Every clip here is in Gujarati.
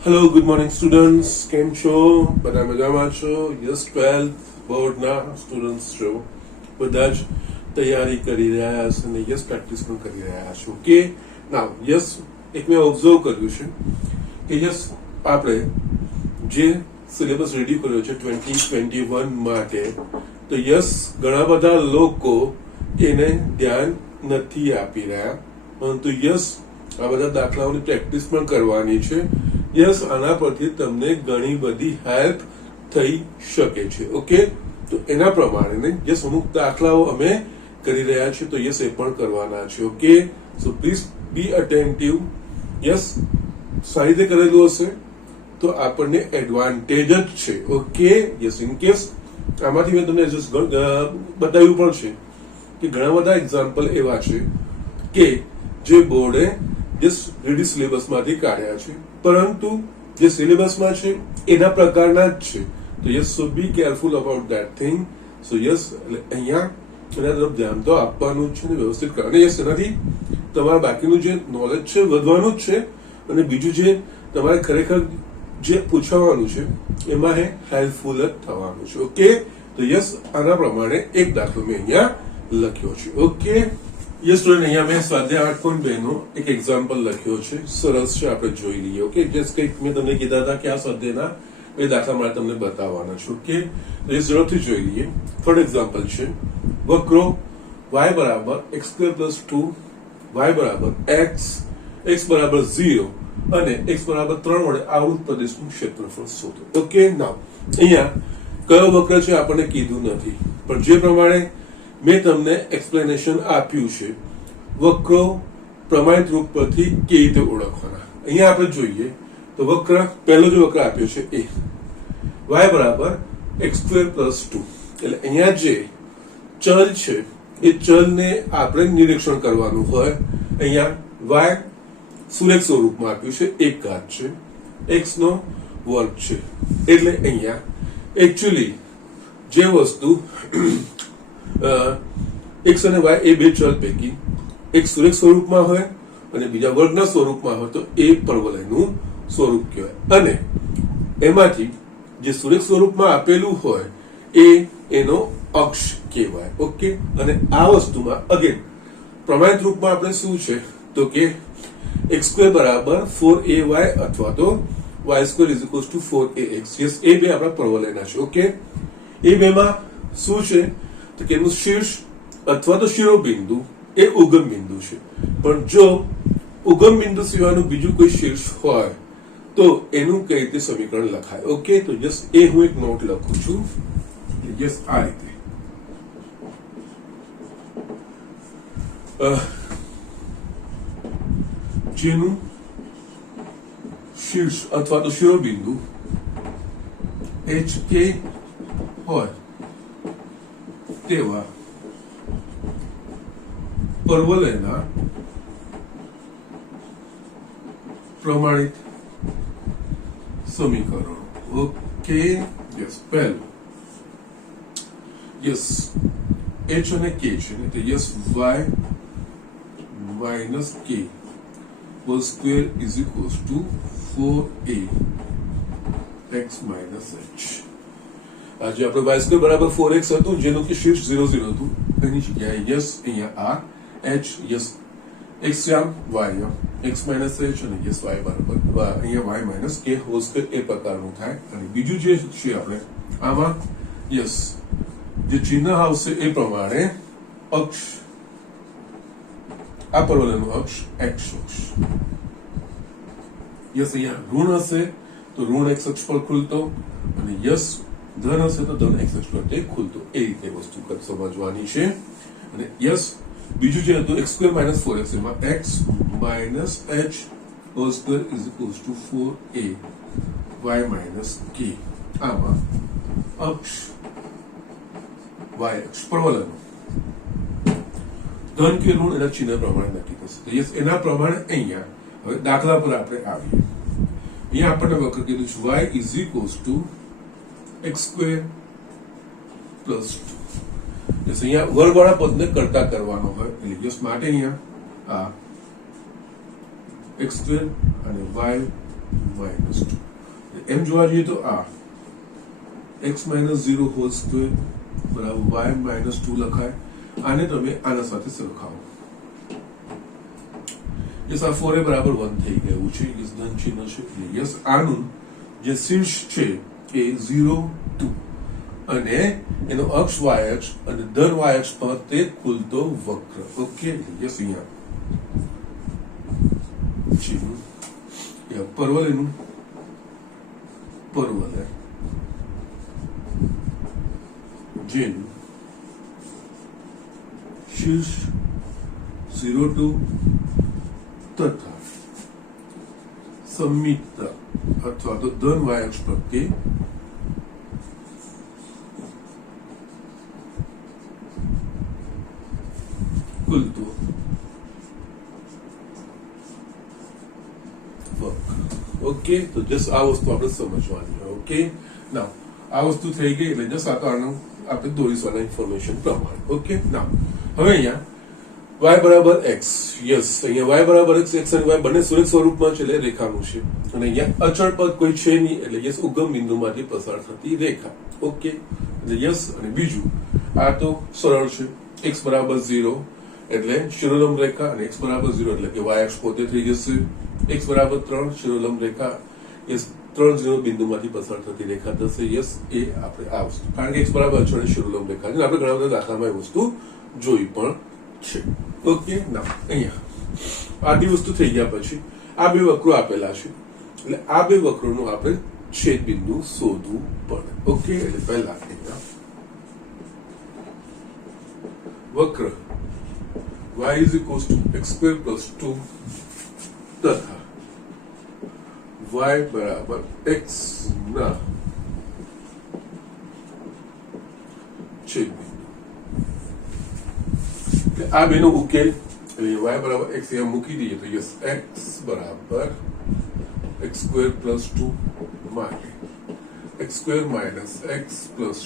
હેલો ગુડ મોર્નિંગ સ્ટુડન્ટ્સ, કેમ છો? બધા મજામાં છો? યસ 12th બોર્ડના સ્ટુડન્ટ્સ છો, બધા જ તૈયારી કરી રહ્યા હશે અને યસ પ્રેક્ટિસ પણ કરી રહ્યા છો. ઓકે, નાવ યસ એક મેં ઓબ્ઝર્વ કર્યું છે કે યસ આપણે જે સિલેબસ રેડી કર્યો છે 2021 માટે, તો યસ ઘણા બધા લોકો એને ધ્યાન નથી આપી રહ્યા, પરંતુ યસ આ બધા દાખલાઓની પ્રેક્ટિસ પણ કરવાની છે. યસ આના પરથી તમને ઘણી બધી હેલ્પ થઈ શકે છે. ઓકે, તો એના પ્રમાણે યસ અમુક દાખલાઓ અમે કરી રહ્યા છીએ, તો યસ એ પણ કરવાના છે. Okay, so please be attentive. Yes સારી રીતે કરેલું હશે તો આપણને એડવાન્ટેજ જ છે. ઓકે, યસ ઇન કેસ આમાંથી મેં તમને જસ્ટ બતાવ્યું પણ છે કે ઘણા બધા એક્ઝામ્પલ એવા છે કે જે બોર્ડે યસ રેડી સિલેબસમાંથી કાઢ્યા છે, પરંતુ જે સિલેબસમાં છે એના પ્રકારના જ છે. તો yes so be careful about that thing. So yes એટલે અહીંયા એના તરફ ધ્યાન તો આપવાનું જ છે ને વ્યવસ્થિત કરવાનું. યસ એનાથી તમારા બાકીનું જે નોલેજ છે વધવાનું જ છે, અને બીજું જે તમારે ખરેખર જે પૂછવાનું છે એમાં હેલ્પફુલ જ થવાનું છે. ઓકે, તો યસ આના પ્રમાણે એક દાખલો મેં અહીંયા લખ્યો છે. ઓકે, યસ સ્ટુડન્ટ, અહીંયા મેં સ્વાધ્યાય 8.2 નો એક એક્ઝામ્પલ લખ્યો છે. સરસ છે, આપણે જોઈ લઈએ. ઓકે, જસ્ટ કંઈક મેં તમને કીધા હતા કે આ સ્વાધ્યાયના એ દાખલા માટે તમને બતાવવાના છે. ઓકે, તો એ ઝડપથી જોઈ લઈએ. થર્ડ એક્ઝામ્પલ છે વક્રો y બરાબર x² + 2 y બરાબર x બરાબર 0 અને x બરાબર 3 વડે આવૃત પ્રદેશનું ક્ષેત્રફળ શોધો. ઓકે, નાવ અહીંયા કયો વક્ર છે આપણને કીધું નથી, પણ જે પ્રમાણે મેં તમને એક્સપ્લેનેશન આપ્યું છે વક્રો પ્રમાણિત રૂપ પરથી કેવી રીતે ઓળખવાના. અહીંયા આપણે જોઈએ તો વક્ર પહેલો જ વક્ર આપ્યો છે એ y બરાબર x² + 2, એટલે અહીંયા જે ચલ છે એ ચલને આપણે નિરીક્ષણ કરવાનું હોય. અહીંયા y સુરેખ સ્વરૂપમાં આપ્યું છે, એક ઘાત છે, x નો વર્ગ છે, એટલે અહીંયા એકચ્યુઅલી જે વસ્તુ x અને y એ બે ચલ પૈકી એક સુરેખ સ્વરૂપમાં હોય અને બીજા વર્ગના સ્વરૂપમાં હોય તો એ પરવલયનું સ્વરૂપ કહેવાય. અને એમાંથી જે સુરેખ સ્વરૂપમાં આપેલું હોય એ એનો અક્ષ કહેવાય. ઓકે, અને આ વસ્તુમાં અગેન પ્રમાણિત રૂપમાં આપણે શું છે તો કે x² બરાબર 4ay અથવા તો y² = 4ax. યસ, એ બે આપણા પરવલયના છે. ઓકે, એ બેમાં શું છે તો કે એનું શીર્ષ અથવા તો શિરોબિંદુ એ ઉગમ બિંદુ છે, પણ જો ઉગમ બિંદુ સિવાયનું બીજું કોઈ શીર્ષ હોય તો એનું કઈ રીતે સમીકરણ લખાય. ઓકે, તો યસ એ હું એક નોટ લખું છું. યસ, આ રીતે જેનું શીર્ષ અથવા તો શિરોબિંદુ HK હોય તેવા પરવલયના પ્રમાણિત સમીકરણો. ઓકે, યસ પહેલું યસ h અને k છે ને, તો yes y - k whole square is equals to 4a x minus h. આજે આપણે y² બરાબર 4x હતું, જેનું કે શીર્ષ 0 0 હતું, એની જગ્યાએ યસ અહીંયા આ h yes x y x minus h અને યસ y બરાબર અહીંયા y minus k whole square એ પ્રકારનું થાય. અને બીજું જે છે આપણે આમાં યસ જે ચિહ્ન આવશે એ પ્રમાણે અક્ષ, આ પરવલયનું અક્ષ x અક્ષ. યસ અહીંયા ઋણ હશે તો ઋણ x અક્ષ પર ખુલતો, અને યસ ધન હશે તો ધન x અક્ષ પર તે ખુલતો. એ રીતે વસ્તુ સમજવાની છે. અને યસ બીજું જે હતું x² - 4x, એમાં x minus h whole square is equals to 4a y minus k. આમાં અક્ષ y અક્ષ પરવલયનું ધન કે ઋણ એના ચિહ્ન પ્રમાણે નક્કી થશે. તો યસ એના પ્રમાણે અહીંયા હવે દાખલા પર આપણે આવીએ. અહીંયા આપણને વક્ર કીધું છે y = x² + 2. અહીંયા વર્ગવાળા પદને કરતા કરવાનો હોય, એટલે યસ માટે અહીંયા આ x² અને y -2 એમ જોવા જઈએ તો આ x - 0 હોલ સ્ક્વેર બરાબર y -2 લખાય. આને તમે આના સાથે સરખાવો. યસ આ 4a બરાબર 1 થઈ ગયું છે. યસ ધન ચિહ્ન છે. યસ આનું જે શીર્ષ છે એ 0 2 અને એનો અક્ષ y અક્ષ અને ધન y અક્ષ પર તે ખુલતો વક્ર. ઓકે યસ અહીંયા ચિહ્ન પરવલ એનું પરવલ જેનું શીર્ષ 0 2 તથા સમિતતા અથવા તો ધન y અક્ષ પ્રત્યે ખુલતો ઓકે. તો જસ્ટ આ વસ્તુ આપણે સમજવાની છે. ઓકે ના આ વસ્તુ થઈ ગઈ એટલે જસ્ટ આ તો આનું આપણે દોરીશું ઇન્ફોર્મેશન પ્રમાણે. ઓકે ના હવે અહીંયા y બરાબર x. યસ અહીંયા y બરાબર x અને y બંને સુરેખ સ્વરૂપમાં છે એટલે રેખાનું છે અને અહીંયા અચળ પદ કોઈ છે નહીં એટલે યસ ઉગમ બિંદુમાંથી પસાર થતી રેખા. ઓકે એટલે યસ અને બીજું આ તો સરળ છે. x બરાબર 0 એટલે શિરોલંબ રેખા અને x બરાબર 0 એટલે કે y અક્ષ પોતે થઈ જશે. x બરાબર 3 શિરોલંબ રેખા યસ 3 0 બિંદુમાંથી પસાર થતી રેખા થશે. યસ એ આપણે આ વસ્તુ કારણ કે x બરાબર અચળ શિરોલંબ રેખા છે. આપણે ઘણા બધા દાખલામાં એ વસ્તુ જોઈ પણ છે. ઓકે ના અહીંયા આટલી વસ્તુ થઈ ગયા પછી આ બે વક્રો આપેલા છે એટલે આ બે વક્રોનું આપણે છેદ બિંદુ શોધવું પડે. ઓકે એટલે પહેલા વક્ર y is equals to x square plus 2 તથા y બરાબર x ના છેદ બિંદુ. આ બેનો ઉકેલ એટલે y બરાબર x અહીંયા મૂકી દઈએ તો યસ x બરાબર x square plus 2 માટે x square minus x plus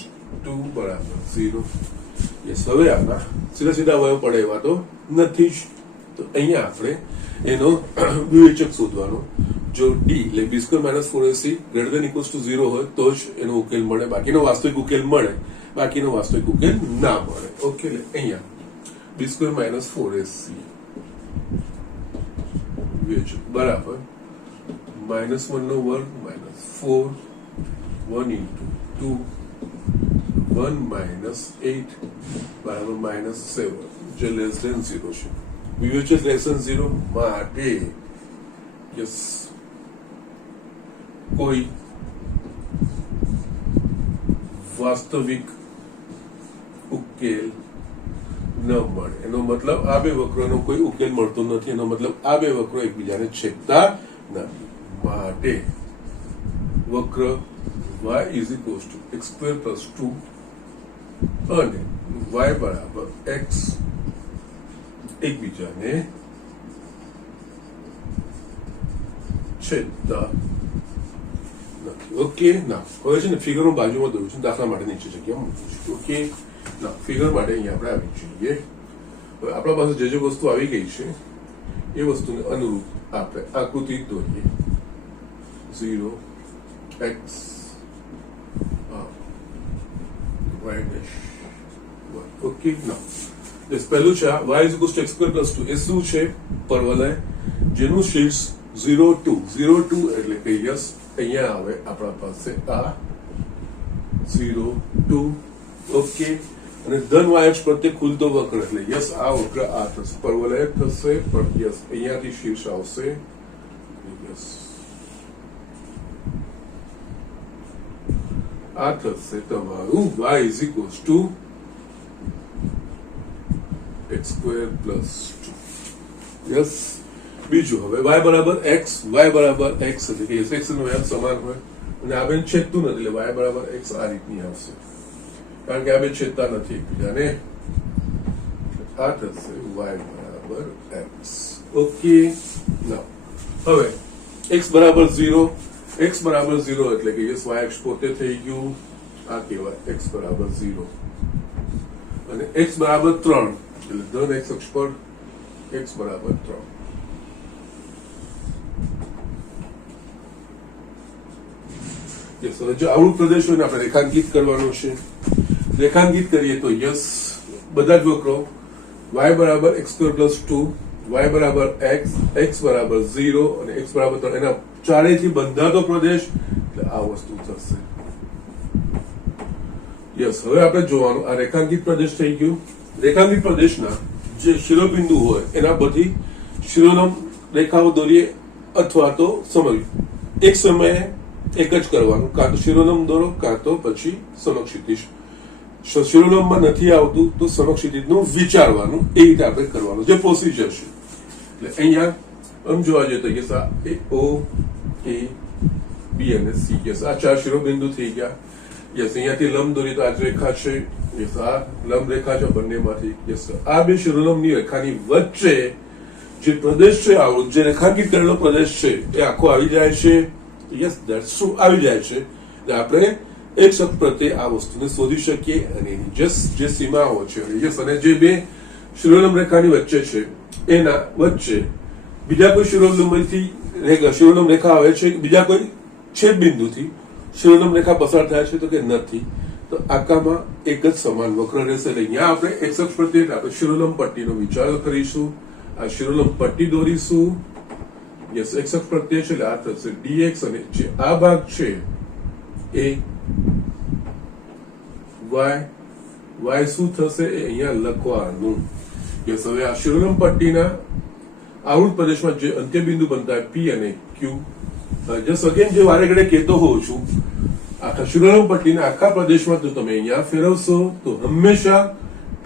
2 બરાબર 0. યસ હવે આના સીધા સીધા અવયવ પડે એવા તો નથી જ. તો અહીંયા આપણે એનો વિવેચક શોધવાનો. જો d એટલે b square minus 4ac greater than equals to 0 હોય તો જ એનો ઉકેલ મળે. બાકીનો વાસ્તવિક ઉકેલ મળે, બાકીનો વાસ્તવિક ઉકેલ ના મળે. ઓકે એટલે અહીંયા b square minus 4ac વિવેચક બરાબર -1 નો વર્ગ -4 1 into 2 1 minus 8 બરાબર -7 જે લેસ ધેન 0 છે. વિવેચક લેસ ધેન 0 માટે યસ કોઈ વાસ્તવિક ઉકેલ ન મળે. એનો મતલબ આ બે વક્રોનો કોઈ ઉકેલ મળતો નથી. એનો મતલબ આ બે વક્રો એકબીજાને છેદતા નથી. માટે વક્ર y is equals to x square plus 2 અને y બરાબર x એકબીજાને છેદતા નથી. ઓકે ના હવે છે ને ફિગર હું બાજુમાં દઉં છું દાખલા માટે નીચે જગ્યા મૂકું છું. ઓકે ના ફિગર માટે અહીંયા આપણે આવી જઈએ. હવે આપણા પાસે જે વસ્તુ આવી ગઈ છે એ વસ્તુને અનુરૂપ આપણે આકૃતિ દોરીએ. 0 x y dash 1. ઓકે ના પહેલું છે y is equals to x square plus 2 એ શું છે? પરવલય જેનું શીર્ષ 0 2 એટલે કે યસ અહીંયા આવે આપણા પાસે આ 0 2. ઓકે અને ધન y અક્ષ પ્રત્યે ખુલતો વક્ર એટલે યસ આ વક્ર આ થશે, પરવલય થશે. પણ યસ અહીંયાથી શીર્ષ આવશે. યસ આ થશે તમારું y is equals to x square plus 2. Yes બીજું હવે y બરાબર x એટલે કે x નો વ્યાપ સમાન હોય અને આ બે છેદતું નથી એટલે y બરાબર x આ રીતની આવશે કારણ કે આ બે છેદતા નથી એકબીજાને. આ થશે y બરાબર x. ઓકે ના હવે x બરાબર 0 એટલે કે યસ y અક્ષ પોતે થઈ ગયું. આ કહેવાય x બરાબર 0 અને x બરાબર 3 એટલે ધન x અક્ષ પર x બરાબર 3. યસ હવે જો આવડું પ્રદેશ હોય ને આપણે રેખાંકિત કરવાનો છે. રેખાંકિત કરીએ તો યસ બધા જ વક્રો y બરાબર x²+2, y બરાબર x, x બરાબર 0 અને x બરાબર 3 એના ચારેયથી બંધાતો પ્રદેશ એટલે આ વસ્તુ થશે. યસ હવે આપણે જોવાનું આ રેખાંકિત પ્રદેશ થઈ ગયું. રેખાંકિત પ્રદેશના જે શિરોબિંદુ હોય એના પરથી શિરોલંબ રેખાઓ દોરીએ અથવા તો સમય એક સમયે એક જ કરવાનું, કાં તો શિરોલંબ દોરો કાં તો પછી સમક્ષિતિજ. શિરોલંબમાં નથી આવતું તો સમક્ષિતિજનું વિચારવાનું, એ રીતે આપણે કરવાનું જે પ્રોસિજર છે. એટલે અહીંયા આમ જોવા જઈએ તો યસ આ O, A, B અને C યસ આ ચાર શિરોબિંદુ થઈ ગયા. યસ અહીંયાથી લંબ દોરી તો આ રેખા છે. યસ આ લંબ રેખા છે બંનેમાંથી. યસ આ બે શિરોલંબની રેખાની વચ્ચે જે પ્રદેશ છે આવડું જે રેખાંકિત કરેલો પ્રદેશ છે એ આખો આવી જાય છે. યસ ધેટ્સ શું આવી જાય છે એટલે આપણે એક શબ્દ પ્રત્યે આ વસ્તુને શોધી શકીએ અને એની જે સીમાઓ છે યસ અને જે બે શિરોલંબ રેખાની વચ્ચે છે એના વચ્ચે બીજા કોઈ શિરોલંબથી શિરોલંબ રેખા આવે છે, બીજા કોઈ છેદ બિંદુથી શિરોલંબ રેખા પસાર થાય છે તો કે નથી. તો આકામાં એક જ સમાન વક્ર રહેશે. એટલે અહીંયા આપણે એક શબ્દ પ્રત્યે આપણે શિરોલંબ પટ્ટીનો વિચાર કરીશું. આ શિરોલંબ પટ્ટી દોરીશું. યસ x અક્ષ પ્રત્યે છે એટલે આ થશે dx અને જે આ ભાગ છે એ y શું થશે એ અહીંયા લખવાનું. યસ હવે આ શિરોલંબ પટ્ટીના આવૃત પ્રદેશમાં જે અંત્યબિંદુ બનતા P અને Q જસ્ટ અગેન જે વારે ઘડે કહેતો હોઉં છું આખા શિરોલંબ પટ્ટીના આખા પ્રદેશમાં જો તમે અહીંયા ફેરવશો તો હંમેશા P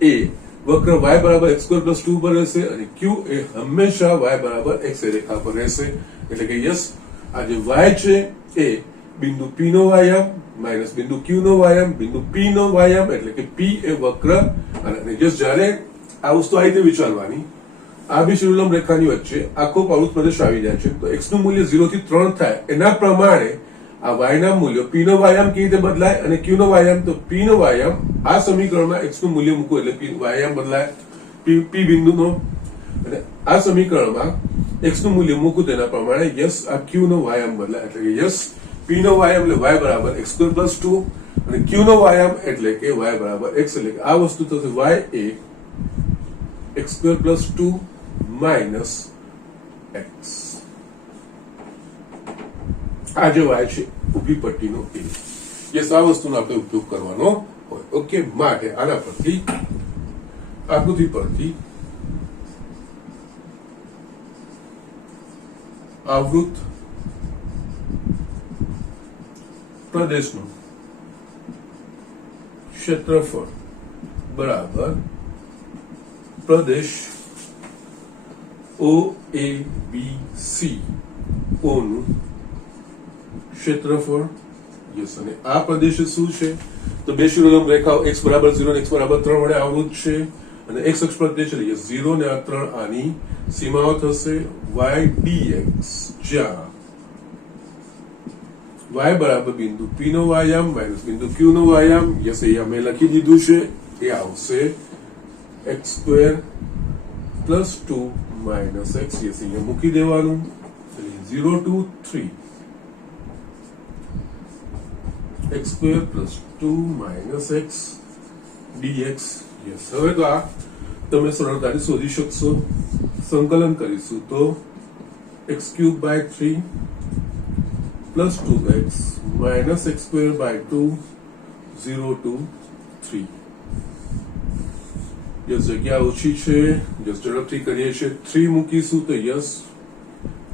એ વક્ર y બરાબર x²+2 પર રહેશે અને Q એ હંમેશા y બરાબર x રેખા પર રહેશે. એટલે કે યસ આ જે y છે એ બિંદુ P નો વાયામ માઇનસ બિંદુ Q નો વાયામ બિંદુ P નો વાયામ એટલે કે P એ વક્ર અને જસ્ટ જ્યારે આ વસ્તુ આ રીતે વિચારવાની આ બી શિરોલંબ રેખાની વચ્ચે આખો આવૃત પ્રદેશ આવી જાય છે તો x નું મૂલ્ય 0 થી 3 થાય એના પ્રમાણે આ y ના મૂલ્યો p નો વાયામ કેવી રીતે બદલાય અને q નો વાયામ તો p નો વાયામ આ સમીકરણમાં x નું મૂલ્ય મૂકો એટલે p વાયામ બદલાય p બિંદુનો અને આ સમીકરણમાં x નું મૂલ્ય મૂકું તેના પ્રમાણે યસ આ q નો વાયામ બદલાય એટલે કે યસ p નો વાયામ એટલે y બરાબર x²+2 અને q નો વાયામ એટલે કે y બરાબર x એટલે કે આ વસ્તુ થશે y એ x²+2 માઇનસ x. આ જે y છે ઊભી પટ્ટીનો એ યસ આ વસ્તુનો આપણે ઉપયોગ કરવાનો હોય. ઓકે માટે આના પરથી આકૃતિ પરથી આવૃત પ્રદેશનું ક્ષેત્રફળ બરાબર પ્રદેશ OABC નું ક્ષેત્રફળ. યસ અને આ પ્રદેશ શું છે તો બે શિરોલંબ રેખાઓ x બરાબર 0 અને x બરાબર 3 વડે આવૃત છે અને x અક્ષ પ્રત્યે છે યસ 0 ને આ 3 આની સીમાઓ થશે y dx જ્યાં y બરાબર બિંદુ p નો વાયામ માઇનસ બિંદુ q નો વાયામ. યસ અહીંયા મેં લખી દીધું છે એ આવશે x²+2 માઇનસ x. યસ અહીંયા મૂકી દેવાનું 0 to 3 x²+2 minus x dx. Yes હવે તો આ તમે સરળતાથી શોધી શકશો. સંકલન કરીશું તો x³/3 plus 2x minus x²/2 0 to 3. Yes જગ્યા ઓછી છે યસ ઝડપથી કરીએ છીએ 3 મૂકીશું તો યસ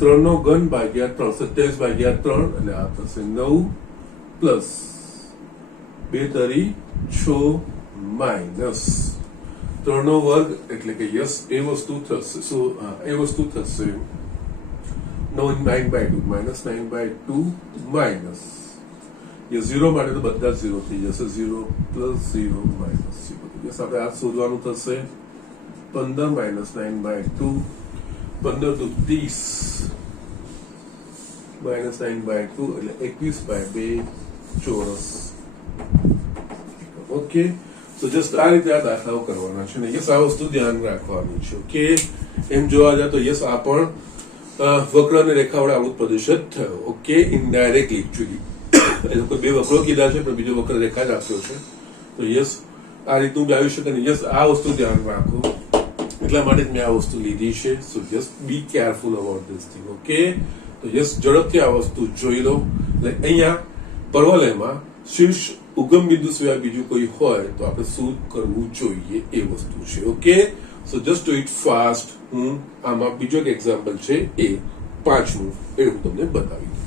3 નો ઘન ભાગ્યા 3 27/3 એટલે આ થશે 9 પ્લસ 2 તરી 6 માઇનસ 3 નો વર્ગ એટલે કે યસ એ વસ્તુ થશે એ વસ્તુ થશે 9/2 માઇનસ 9/2 માઇનસ યસ 0 માટે તો બધા 0 થઈ જશે 0 પ્લસ 0 માઇનસ 0. યસ આપણે આ શોધવાનું થશે 15 માઇનસ 9/2 15 તો 30 માઇનસ 9/2 એટલે 21/2 ચોરસ. ઓકે તો જસ્ટ આ રીતે આ દાખલાઓ કરવાના છે ને યસ આ વસ્તુ ધ્યાન રાખવાની છે. ઓકે એમ જોવા જાય તો યસ આ પણ વક્ર અને રેખા વડે આવૃત પ્રદેશ જ થયો. ઓકે ઇનડાયરેક્ટલી એકચ્યુઅલી એ લોકો બે વક્રો કીધા છે પણ બીજો વક્ર રેખા જ આપ્યો છે. તો યસ આ રીતનું બી આવી શકે. યસ આ વસ્તુ ધ્યાન રાખો એટલા માટે જ મેં આ વસ્તુ લીધી છે. સો yes be careful about this thing. Okay, તો યસ ઝડપથી આ વસ્તુ જોઈ લો. એટલે અહીંયા પર્વલયમાં શીર્ષ ઉગમ બિંદુ સિવાય બીજું કોઈ હોય તો આપણે શું કરવું જોઈએ એ વસ્તુ છે. Okay, so just do it fast. હું આમાં બીજો એક એક્ઝામ્પલ છે એ 5મું એ હું તમને બતાવી દઉં.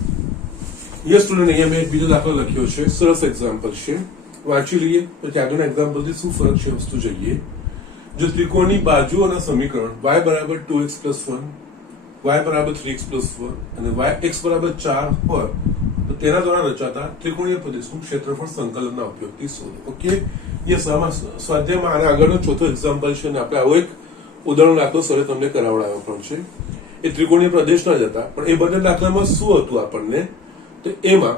યસ સ્ટુડન્ટ, અહીંયા મેં બીજો દાખલો લખ્યો છે. સરસ એક્ઝામ્પલ છે, વાંચી લઈએ પછી આગળના એક્ઝામ્પલથી શું ફરક છે વસ્તુ જોઈએ. જો ત્રિકોણની બાજુઓના સમીકરણ y બરાબર 2x + 1, y બરાબર 3x + 1 અને x બરાબર 4 હોય તો તેના દ્વારા રચાતા ત્રિકોણીય પ્રદેશનું ક્ષેત્રફળ સંકલનના ઉપયોગથી શોધો. ઓકે, યસ આમાં સ્વાધ્યાયમાં આના આગળનો ચોથો એક્ઝામ્પલ છે અને આપણે આવો એક ઉદાહરણ દાખલો સરે તમને કરાવડાવ્યો પણ છે. એ ત્રિકોણીય પ્રદેશના જ હતા પણ એ બંને દાખલામાં શું હતું આપણને તો એમાં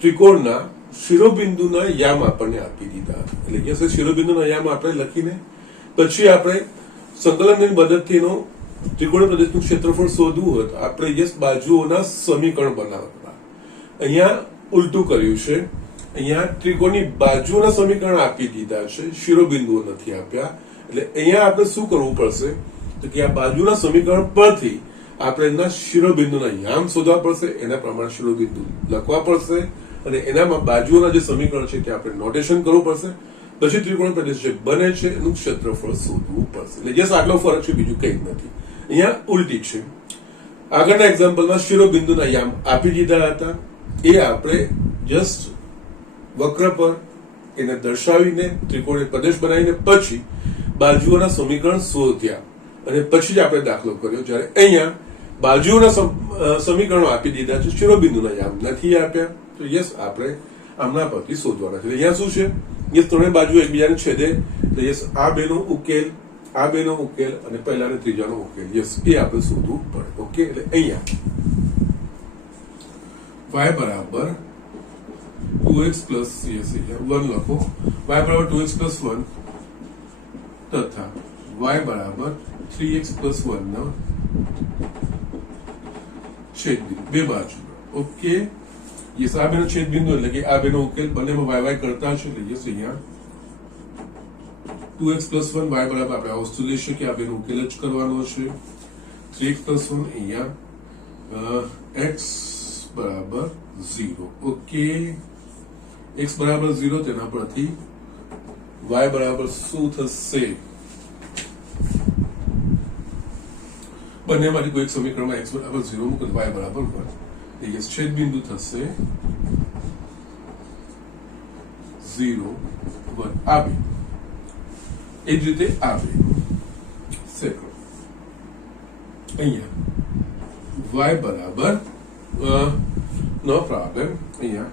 ત્રિકોણના શિરોબિંદુના યામ આપણને આપી દીધા. એટલે યસ શિરોબિંદુના યામ આપણે લખીને પછી આપણે સંકલનની મદદથીનો ત્રિકોણીય પ્રદેશનું ક્ષેત્રફળ શોધવું હોય તો આપણે યસ બાજુઓના સમીકરણ બનાવવા. અહીંયા ઉલટું કર્યું છે. અહીંયા ત્રિકોણની બાજુઓના સમીકરણ આપી દીધા છે, શિરોબિંદુઓ નથી આપ્યા. એટલે અહીંયા આપણે શું કરવું પડશે તો કે આ બાજુના સમીકરણ પરથી આપણે એના શિરોબિંદુના યામ શોધવા પડશે, એના પ્રમાણે શિરોબિંદુ લખવા પડશે અને એનામાં બાજુઓના જે સમીકરણ છે તે આપણે નોટેશન કરવું પડશે. પછી ત્રિકોણ પ્રદેશ જે બને છે એનું ક્ષેત્રફળ શોધવું પડશે. એટલે યસ આટલો ફરક છે, બીજું કંઈ નથી. અહીંયા ઉલટી છે. આગળના એક્ઝામ્પલમાં શિરોબિંદુના યામ આપી દીધા હતા, એ આપણે જસ્ટ વક્ર પર એને દર્શાવીને ત્રિકોણીય પ્રદેશ બનાવીને પછી બાજુઓના સમીકરણ શોધ્યા અને પછી જ આપણે દાખલો કર્યો. જ્યારે અહીંયા બાજુઓના સમીકરણો આપી દીધા છે, શિરોબિંદુના યામ નથી આપ્યા. તો યસ આપણે આમના પરથી શોધવાના છે. અહીંયા શું છે, યસ ત્રણેય બાજુ એકબીજાને છેદે. તો યસ આ બેનો ઉકેલ, આ બેનો ઉકેલ અને પહેલા અને ત્રીજાનો ઉકેલ યસ એ આપણે શોધવું પડે. ઓકે, એટલે અહીંયા y બરાબર 2x પ્લસ 1 લખો. y બરાબર 2x પ્લસ 1 તથા y બરાબર 3x પ્લસ 1 ના છેદબિંદુ બે બાજુ. ઓકે, યસ આ બેનો છેદબિંદુ એટલે કે આ બેનો ઉકેલ બંનેમાં y કરતા છે. એટલે યસ અહીંયા 2x પ્લસ 1 y બરાબર આપણે આ વસ્તુ લઈ શકીએ, આ બેનો ઉકેલ જ કરવાનો છે. 3x પ્લસ 1 અહીંયા x બરાબર 0. ઓકે, x બરાબર 0 તેના પરથી y બરાબર શું થશે, બંનેમાંથી કોઈ એક સમીકરણમાં x બરાબર 0 મૂકો y બરાબર 1. યસ છેદ બિંદુ થશે 0 1 આ બે. એ જ રીતે આ બે સેકન્ડ અહીંયા y બરાબર નો પ્રોબ્લેમ. અહીંયા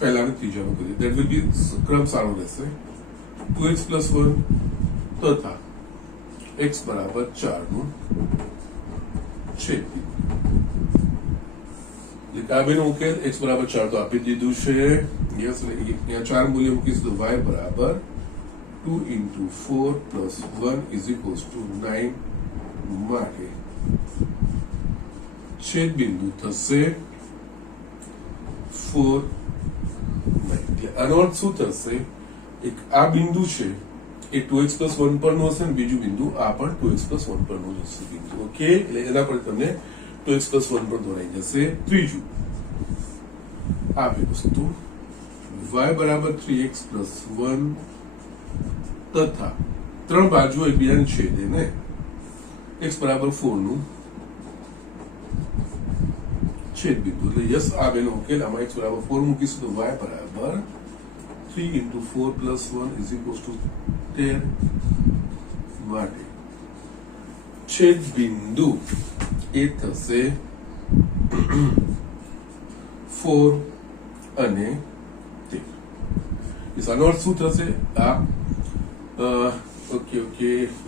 પહેલા ને ત્રીજાનું કરીએ, દેટ વિલ બી ક્રમ સારો રહેશે. 2x પ્લસ 1 તથા x બરાબર 4 નું છેદ. આ બેનો ઉકેલ x બરાબર 4 તો આપી દીધું છે. યસ, અહીંયા 4 મૂલ્ય મૂકીશું તો y બરાબર 2 into 4 plus 1 is equals to 9 માટે છેદ બિંદુ થશે 4 9. આનો અર્થ શું થશે, એક આ બિંદુ છે એ 2x plus 1 પરનું હશે અને બીજું બિંદુ આ પણ 2x plus 1 પરનું હશે બિંદુ. ઓકે, એટલે એના પર તમને 2x plus 1 પર દોરાઈ જશે. ત્રીજું આ બે વસ્તુ y બરાબર 3x plus 1 તથા ત્રણ બાજુ એકબીજાને છેદે ને x બરાબર 4 નું છેદ બિંદુ. એટલે યસ આ બેનો ઉકેલ આમાં x બરાબર 4 મૂકીશું તો y બરાબર 3 into 4 plus 1 is equals to 10 માટે છેદ બિંદુ એ થશે 4 અને 13. આનો અર્થ શું થશે, આ ઓકે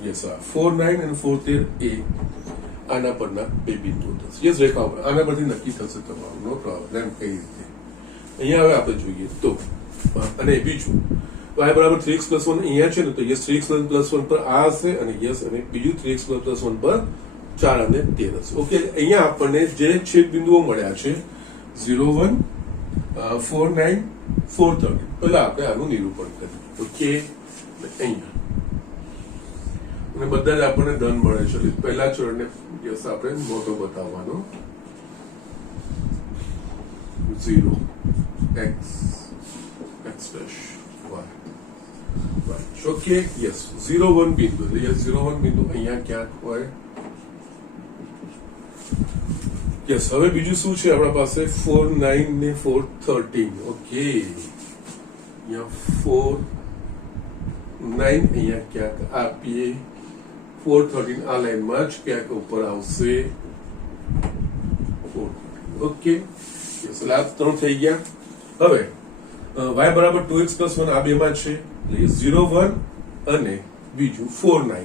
યસ આ 4 9 અને 4 13 એ આના પરના બે બિંદુઓ થશે. યસ રેખા આના પરથી નક્કી થશે તમારું, નો પ્રોબ્લેમ. કઈ રીતે અહીંયા હવે આપણે જોઈએ તો અને બીજું y બરાબર 3x plus 1 અહીંયા છે ને તો યસ 3x plus 1 પર આ હશે અને યસ અને બીજું 3x plus 1 પર 4 અને 13 હશે. ઓકે, અહીંયા આપણને જે છેદ બિંદુઓ મળ્યા છે 0 1 4 9 4 30 પહેલા આપણે આનું નિરૂપણ કર્યું ઓકે અહીંયા અને બધા જ આપણને ડન મળે છે એટલે પહેલા ચરણને યસ આપણે મોટો બતાવવાનો 0 x x dash y right okay yes 0 1 બિંદુ એટલે યસ 0 1 બિંદુ અહીંયા ક્યાંક હોય યસ હવે બીજું શું છે આપણા પાસે 4 9 ને 4 13 ઓકે અહીંયા 4 9 અહીંયા ક્યાંક આપીએ 4 13 આ લાઈનમાં જ ક્યાંક ઉપર આવશે 4 ઓકે યસ એટલે આ ત્રણ થઈ ગયા હવે y બરાબર 2x + 1 આ બેમાં છે એટલે 0 1 અને બીજું 4 9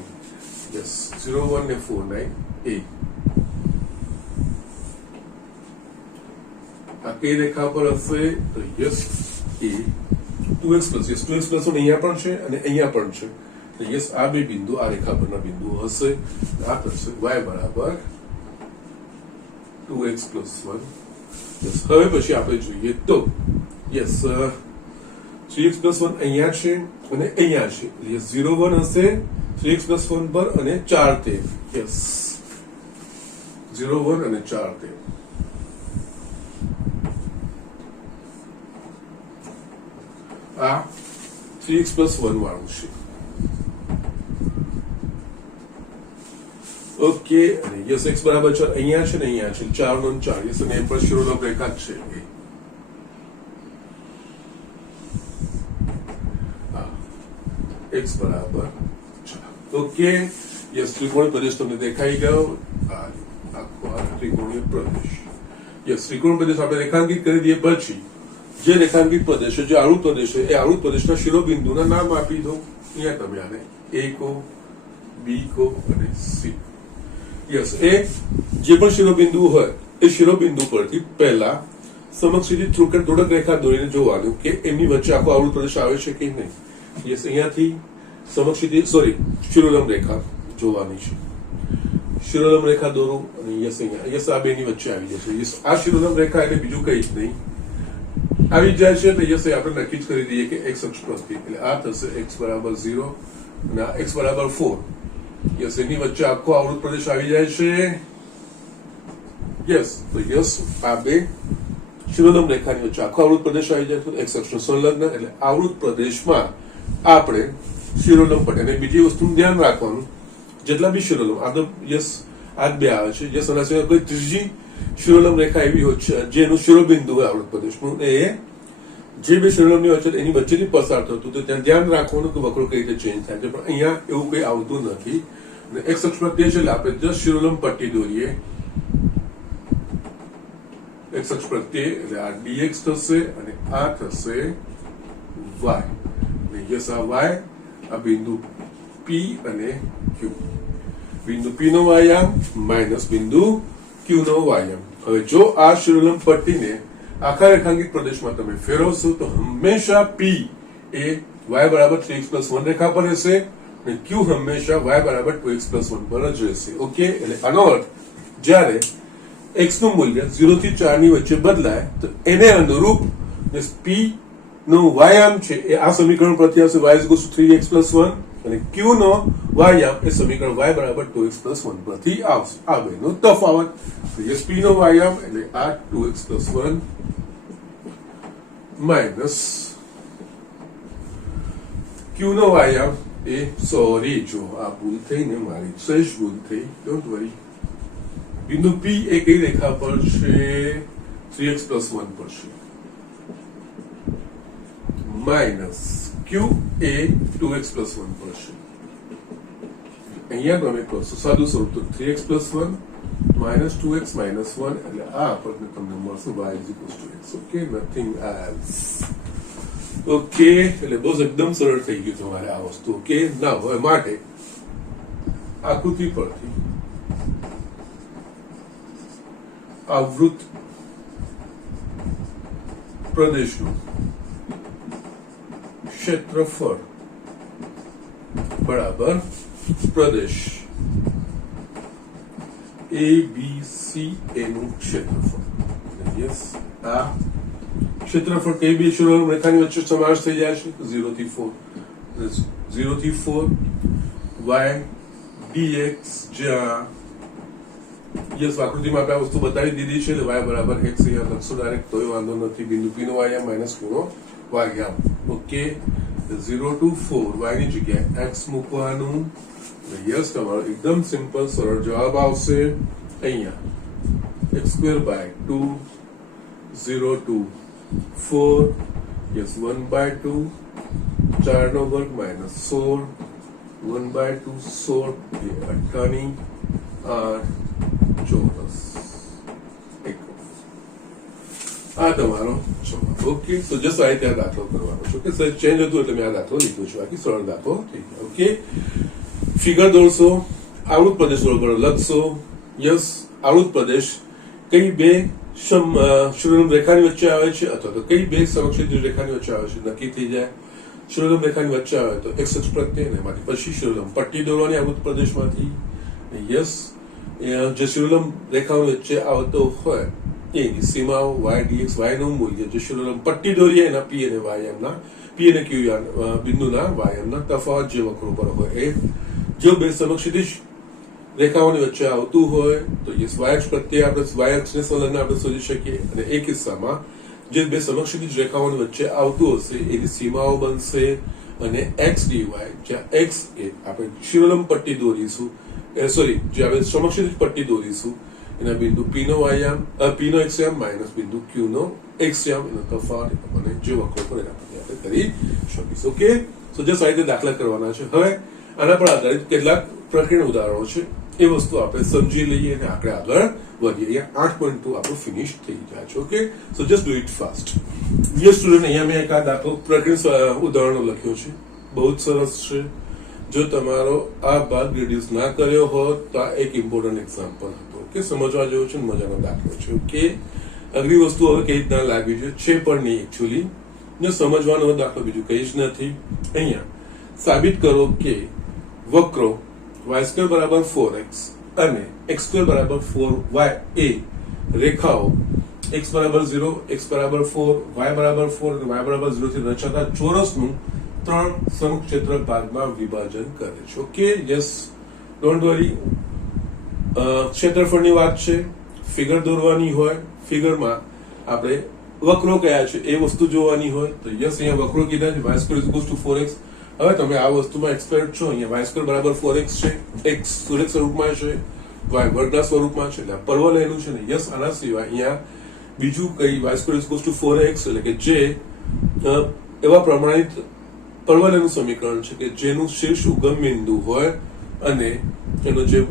યસ 0 1 ને 4 9 એ આ કઈ રેખા પર હશે તો યસ એ 2x + 1 અહીંયા પણ છે અને અહીંયા પણ છે તો યસ આ બે બિંદુ આ રેખા પરના બિંદુ હશે આ થશે y બરાબર 2x + 1 યસ હવે પછી આપણે જોઈએ તો યસ 3x + 1 અહીંયા છે અને અહીંયા છે યસ 0 1 હશે 3x + 1 પર અને 4 તે યસ 0 1 અને 4 તે આ 3x + 1 વાળું છે ઓકે અને યસ x બરાબર 4 અહીંયા છે ને અહીંયા છે 4 નો 4 યસ અને એમ પર શિરોલંબ રેખા જ છે x બરાબર 4 ઓકે યસ ત્રિકોણીય પ્રદેશ તમને દેખાઈ ગયો આખો આ ત્રિકોણીય પ્રદેશ યસ ત્રિકોણ પ્રદેશ આપણે રેખાંકિત કરી દઈએ પછી જે રેખાંકિત પ્રદેશ છે જે આવૃત પ્રદેશ છે એ આવૃત પ્રદેશના શિરોબિંદુના નામ આપી દો અહીંયા તમે આને a કો b કો અને c યસ એ જે પણ શિરોબિંદુ હોય એ શિરોબિંદુ પરથી પહેલા સમક્ષ થોડક રેખા દોરીને જોવાનું કે એમની વચ્ચે આખો આવૃત પ્રદેશ આવે છે કે નહીં યસ અહીંયાથી સમક્ષ શિરોલંબ રેખા જોવાની છે શિરોલંબ રેખા દોરો અને યસ અહીંયા યસ આ બેની વચ્ચે આવી જશે યસ આ શિરોલંબ રેખા એટલે બીજું કઈ જ નહીં આવી જાય છે તો યસ આપણે નક્કી જ કરી દઈએ કે x અક્ષ પરથી એટલે આ થશે x બરાબર 0 અને આ x બરાબર 4 યસ એની વચ્ચે આખો આવૃત પ્રદેશ આવી જાય છે યસ તો યસ આ બે શિરોલંબ રેખાની વચ્ચે આખો આવૃત પ્રદેશ આવી જાય તો x અક્ષનો સંલગ્ન એટલે આવૃત પ્રદેશમાં આપણે શિરોલંબ પટ્ટી અને બીજી વસ્તુનું ધ્યાન રાખવાનું જેટલા બી શિરોલંબ આ તો યસ આ બે આવે છે યસ અને કોઈ ત્રીજી શિરોલંબ રેખા એવી હોય છે જેનું શિરોબિંદુ હોય આવૃત પ્રદેશનું એ જે બે શિરોલંબની વચ્ચે એની વચ્ચેથી પસાર થતું તો ત્યાં ધ્યાન રાખવાનું કે વક્રો કઈ રીતે ચેન્જ થાય છે પણ અહીંયા એવું કઈ આવતું નથી અને x અક્ષ પર તે છે એટલે આપણે જસ્ટ શિરોલંબ પટ્ટી દોરીએ x અક્ષ પ્રત્યે એટલે આ dx થશે અને આ થશે y અને યસ આ y આ બિંદુ p અને q બિંદુ p નો વાયામ માઇનસ બિંદુ q નો વાયામ હવે જો આ શિરોલંબ પટ્ટીને આખા રેખાંકિત પ્રદેશમાં તમે ફેરવશો તો હંમેશા p એ y બરાબર 3x + 1 રેખા પર રહેશે અને q હંમેશા y બરાબર 2x + 1 પર જ રહેશે ઓકે એટલે આનો અર્થ જ્યારે x નું મૂલ્ય 0 થી 4 ની વચ્ચે બદલાય તો એને અનુરૂપ p નો વાયામ છે એ આ સમીકરણ પરથી આવશે y 3x + 1 અને q નો વાયામ એ સમીકરણ y બરાબર 2x + 1 પરથી આવશે આ બેનો તફાવત તો યસ p નો વાયામ એટલે આ 2x + 1 માઇનસ q નો વાયામ એ સોરી જો આ ભૂલ થઈ ને મારી સહેજ ભૂલ થઈ ડોન્ટ વરી બિંદુ p એ કઈ રેખા પર છે 3x + 1 પર છે માઇનસ q એ 2x + 1 પર છે અહીંયા તમે કરશો સાદું સ્વરૂપ તો 3x + 1 minus 2x minus 1 એટલે આ આપણને તમને મળશે y = x okay nothing else okay એટલે બહુ એકદમ સરળ થઈ ગયું તમારે આ વસ્તુ ઓકે ના હવે માટે આકૃતિ પરથી આવૃત પ્રદેશનું ક્ષેત્રફળ બરાબર પ્રદેશ A B C A નું ક્ષેત્રફળ યસ આ ક્ષેત્રફળ કઈ બે શિરોલંબ રેખાની વચ્ચે સમાવેશ થઈ જાય છે 0 થી 4 0 થી 4 y dx જ્યાં યસ આકૃતિમાં આપણે આ વસ્તુ બતાવી દીધી છે એટલે y બરાબર x અહીંયા લખશો ડાયરેક્ટ તોય વાંધો નથી બિંદુ p નો y માઇનસ q નો y ઓકે 0 to 4 y ની જગ્યાએ x મૂકવાનું યસ તમારો એકદમ સિમ્પલ સરળ જવાબ આવશે અહીંયા x² by 2 0 to 4 yes 1 by 2 4 નો વર્ગ minus 16 1 by 2 16 એ 58 ચોરસ આ તમારો જવાબ ઓકે તો જસ્ટ આ રીતે દાખલો કરવાનો છે કે સર ચેન્જ હતું એટલે મેં આ દાખલો લીધો છે બાકી સરળ દાખલો થઈ ગયો ઓકે ફિગર દોરશો આવૃત પ્રદેશ બરોબર લખશો યસ આવૃત પ્રદેશ કઈ બે શિરોલંબ રેખાની વચ્ચે આવે છે અથવા તો કઈ બે સમક્ષિતિજ રેખાની વચ્ચે આવે છે નક્કી થઈ જાય શિરોલંબ રેખાની વચ્ચે આવે તો x અક્ષ પ્રત્યે ને એમાંથી પછી શિરોલંબ પટ્ટી દોરવાની આવૃત પ્રદેશમાંથી યસ જે શિરોલંબ રેખાઓ વચ્ચે આવતો હોય એની સીમાઓ y dx y નું મૂલ્ય જે શિરોલંબ પટ્ટી દોરીએ એના p અને y એમના p અને q બિંદુના y એમના તફાવત જે વક્રો પર હોય એ જો બે સમક્ષિતિજ રેખાઓની વચ્ચે આવતું હોય તો યસ y અક્ષ પ્રત્યે આપણે y અક્ષને સંલગ્ન આપણે શોધી શકીએ અને એ કિસ્સામાં જે બે સમક્ષિતિજ રેખાઓની વચ્ચે આવતું હશે એની સીમાઓ બનશે અને x dy જ્યાં x એ આપણે શિરોલંબ પટ્ટી દોરીશું સોરી જે આપણે સમક્ષિતિજ પટ્ટી દોરીશું એના બિંદુ p નો y યામ p નો x યામ માઈનસ બિંદુ q નો x યામ એનો તફાવત અને જે વક્રો પર એના પરથી આપણે કરી શકીશું ઓકે સો જસ્ટ આ રીતે દાખલા કરવાના છે હવે આના પર આધારિત કેટલાક પ્રકરણ ઉદાહરણો છે એ વસ્તુ આપણે સમજી લઈએ અને આપણે આગળ વધીએ અહીંયા 8.2 આપણું ફિનિશ થઈ જાય છે okay so just do it fast dear student અહીંયા મેં એક આ દાખલો પ્રકરણ ઉદાહરણો લખ્યો છે બહુ જ સરસ છે જો તમારો આ ભાગ રિડ્યુસ ના કર્યો હોત તો આ એક ઇમ્પોર્ટન્ટ એક્ઝામ્પલ હતો કે સમજવા જેવો છે મજાનો દાખલો છે ઓકે અઘરી વસ્તુ હવે કઈ રીતના લાગવી જોઈએ છે પણ નહીં એકચ્યુઅલી જો સમજવાનો દાખલો બીજું કઈ જ નથી અહીંયા સાબિત કરો કે વક્રો y² બરાબર 4x અને x² બરાબર 4y એ રેખાઓ x બરાબર 0 x બરાબર 4 y બરાબર 4 અને y બરાબર 0 થી રચાતા ચોરસનું ત્રણ સમક્ષેત્ર ભાગમાં વિભાજન કરે છે ઓકે યસ ડોન્ટ વરી ક્ષેત્રફળની વાત છે ફિગર દોરવાની હોય ફિગરમાં આપણે વક્રો કયા છે એ વસ્તુ જોવાની હોય તો યસ અહીંયા વક્રો કીધા છે y² 4x હવે તમે આ વસ્તુમાં એક્સપર્ટ છો અહીંયા y² બરાબર 4x છે x સુરેખ સ્વરૂપમાં છે y વર્ગના સ્વરૂપમાં છે એટલે પર્વલ એનું છે ને યસ આના સિવાય અહીંયા બીજું કઈ y² 4x એટલે કે જે એવા પ્રમાણિત પર્વલનું સમીકરણ છે કે જેનું શીર્ષ ઉગમ બિંદુ હોય અને એનો જે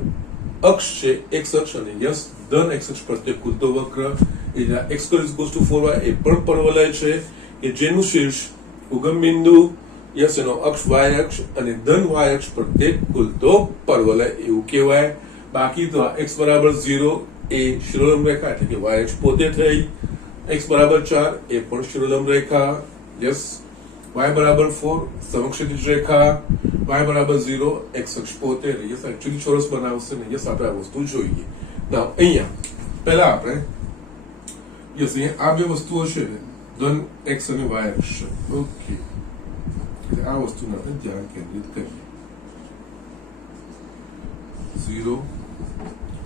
અક્ષ છે x અક્ષ અને યસ ધન x અક્ષ પ્રત્યે કૂદતો વક્ર એટલે x² 4y એ પણ પર્વલય છે કે જેનું શીર્ષ ઉગમ બિંદુ યસ એનો અક્ષ y અક્ષ અને ધન y અક્ષ પ્રત્યે કૂદતો પર્વલય એવું કહેવાય બાકી તો x બરાબર 0 એ શિરોલંબ રેખા એટલે કે y અક્ષ પોતે થઈ x બરાબર 4 એ પણ શિરોલંબ રેખા યસ y બરાબર 4 સમક્ષિતિજ રેખા y બરાબર 0 x અક્ષ પોતે યસ એકચ્યુઅલી ચોરસ બનાવશે ને યસ આપણે આ વસ્તુ જોઈએ નાઉ અહીંયા પહેલા આપણે યસ અહીંયા આ બે વસ્તુઓ છે ને ધન x અને y અક્ષ ઓકે આ વસ્તુને આપણે ધ્યાન કેન્દ્રિત કરીએ 0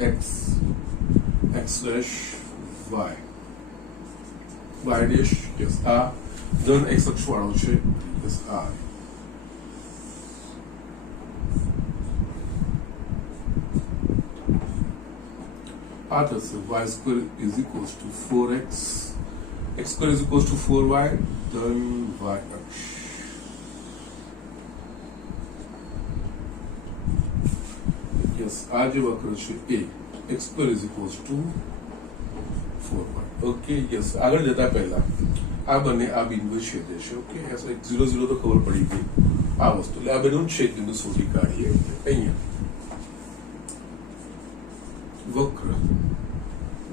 x x dash y y dash yes આ ધન x અક્ષ વાળો છે yes આ થશે y² is equals to 4x x² is equals to 4y ધન y અક્ષ yes આ જે વક્ર છે એ x² is equals to 4y okay yes આગળ જતા પહેલા આ બંને આ બિંદુ છેદે છે ઓકે યસ 0 0 તો ખબર પડી ગઈ આ વસ્તુ એટલે આ બેનું છેદ બિંદુ શોધી કાઢીએ અહીંયા વક્ર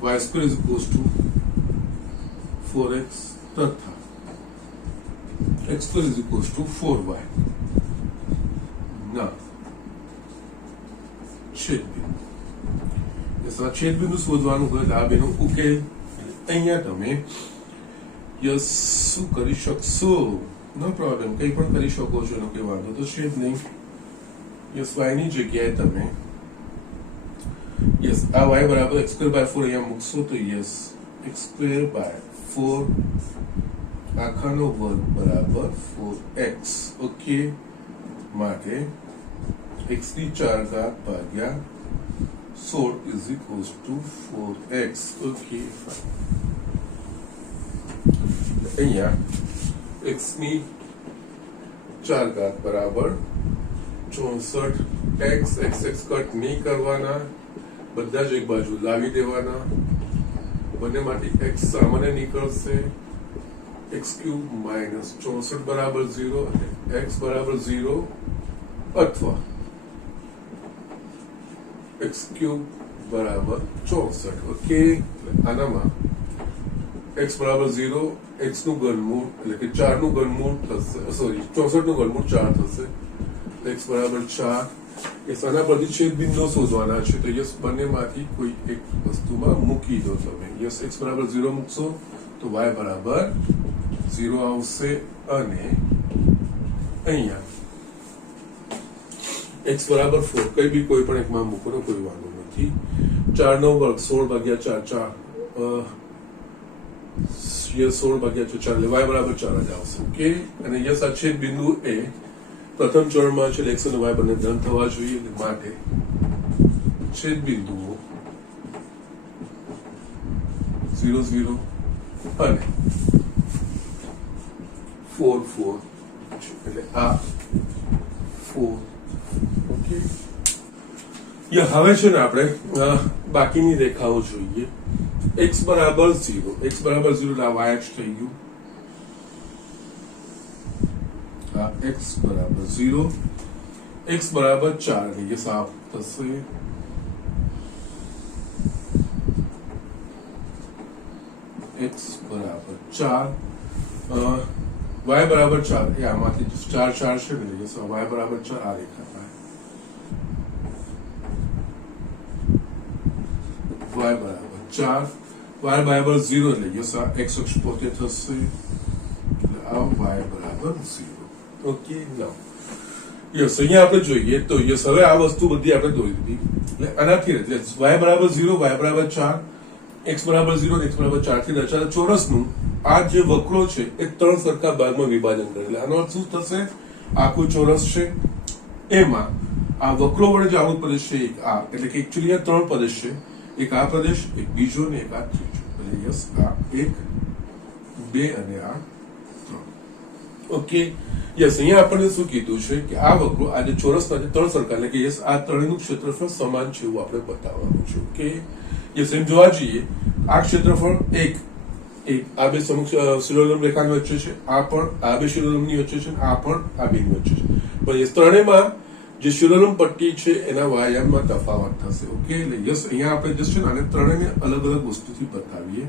y² is equals to 4x તથા x² is equals to 4y ના છેદ બિંદુ યસ આ છેદ બિંદુ શોધવાનું હોય એટલે આ બેનો ઉકેલ અહીંયા તમે યસ શું કરી શકશો? નો પ્રોબ્લેમ, કંઈ પણ કરી શકો છો, એનો કંઈ વાંધો તો છે જ નહીં. યસ y ની જગ્યાએ તમે યસ આ y બરાબર x² by 4 અહીંયા મૂકશો તો યસ x² by 4 આખાનો વર્ગ બરાબર 4x. ઓકે, માટે x ની 4 ઘાત ભાગ્યા 16 is equals to 4x. Okay, અહીંયા x ની 4 ઘાત બરાબર 64x. x કટ નહીં કરવાના, બધા જ એક બાજુ લાવી દેવાના. બંનેમાંથી x સામાન્ય નીકળશે. x³ માઇનસ 64 બરાબર 0 અને x બરાબર 0 અથવા x³ બરાબર 64. ઓકે, આનામાં x બરાબર 0, x નું ઘનમૂળ એટલે કે 4 નું ઘનમૂળ થશે, સોરી 64 નું ઘનમૂળ 4 થશે, x બરાબર 4. એ આના પરથી છેદ બિંદુ શોધવાના છે, તો યસ બંનેમાંથી કોઈ એક વસ્તુમાં મૂકી દો તમે. યસ x બરાબર 0 મૂકશો તો y બરાબર 0 આવશે અને અહીંયા x બરાબર 4 કઈ બી કોઈ પણ એકમાં મૂકો તો કોઈ વાંધો નથી. 4 નો વર્ગ 16 ભાગ્યા 4 યસ 16 ભાગ્યા 4 એટલે y બરાબર 4 જ આવશે. ઓકે, અને યસ આ છેદ બિંદુ એ પ્રથમ ચરણમાં છે, x અને y બંને ધન થવા જોઈએ, માટે છેદ બિંદુઓ 0 0 અને 4 4 એટલે આ 4. ઓકે, હવે છે ને આપણે બાકીની રેખાઓ જોઈએ. x બરાબર 0, x બરાબર 0 એટલે આ y અક્ષ થઈ ગયું. આ x બરાબર 0, x બરાબર 4 એટલે કે સાફ થશે. x બરાબર 4, y બરાબર 4 એ આમાંથી 4 4 છે ને, એટલે y બરાબર 4 આ રેખા થાય. y બરાબર 4, y બરાબર 0 એટલે યસ આ x અક્ષ પોતે થશે, એટલે આ y બરાબર 0. ઓકે, નાઉ યસ અહીંયા આપણે જોઈએ તો યસ હવે આ વસ્તુ બધી આપણે દોરી દીધી. એટલે આનાથી એટલે y બરાબર 0, y બરાબર 4, x બરાબર 0 અને x બરાબર 4 થી રચાયેલા ચોરસનું આ જે વક્રો છે એ 3 સરખા ભાગમાં વિભાજન કરે. એટલે આનો અર્થ શું થશે? આખું ચોરસ છે, એમાં આ વક્રો વડે જે આવું પ્રદેશ છે એક આ, એટલે કે એકચ્યુઅલી આ 3 પ્રદેશ છે, એક આ પ્રદેશ, એક બીજો ને એક આ ત્રીજો. એટલે યસ આ 1 2 અને આ 3. ઓકે, યસ અહીંયા આપણને શું કીધું છે કે આ વક્રો આ જે ચોરસના જે 3 સરખા એટલે કે યસ આ ત્રણેયનું ક્ષેત્રફળ સમાન છે એવું આપણે બતાવવાનું છે. ઓકે, યસ એમ જોવા જઈએ આ ક્ષેત્રફળ એક આ બે શિરોલંબ રેખાની વચ્ચે છે, આ પણ આ બે શિરોલંબની વચ્ચે છે, આ પણ આ બેની વચ્ચે છે, પણ યસ ત્રણેયમાં જે શિરોલંબ પટ્ટી છે એના વ્યાયામમાં તફાવત થશે. ઓકે, એટલે યસ અહીંયા આપણે જસ્ટ છે ને આને ત્રણેયને અલગ અલગ વસ્તુથી બતાવીએ.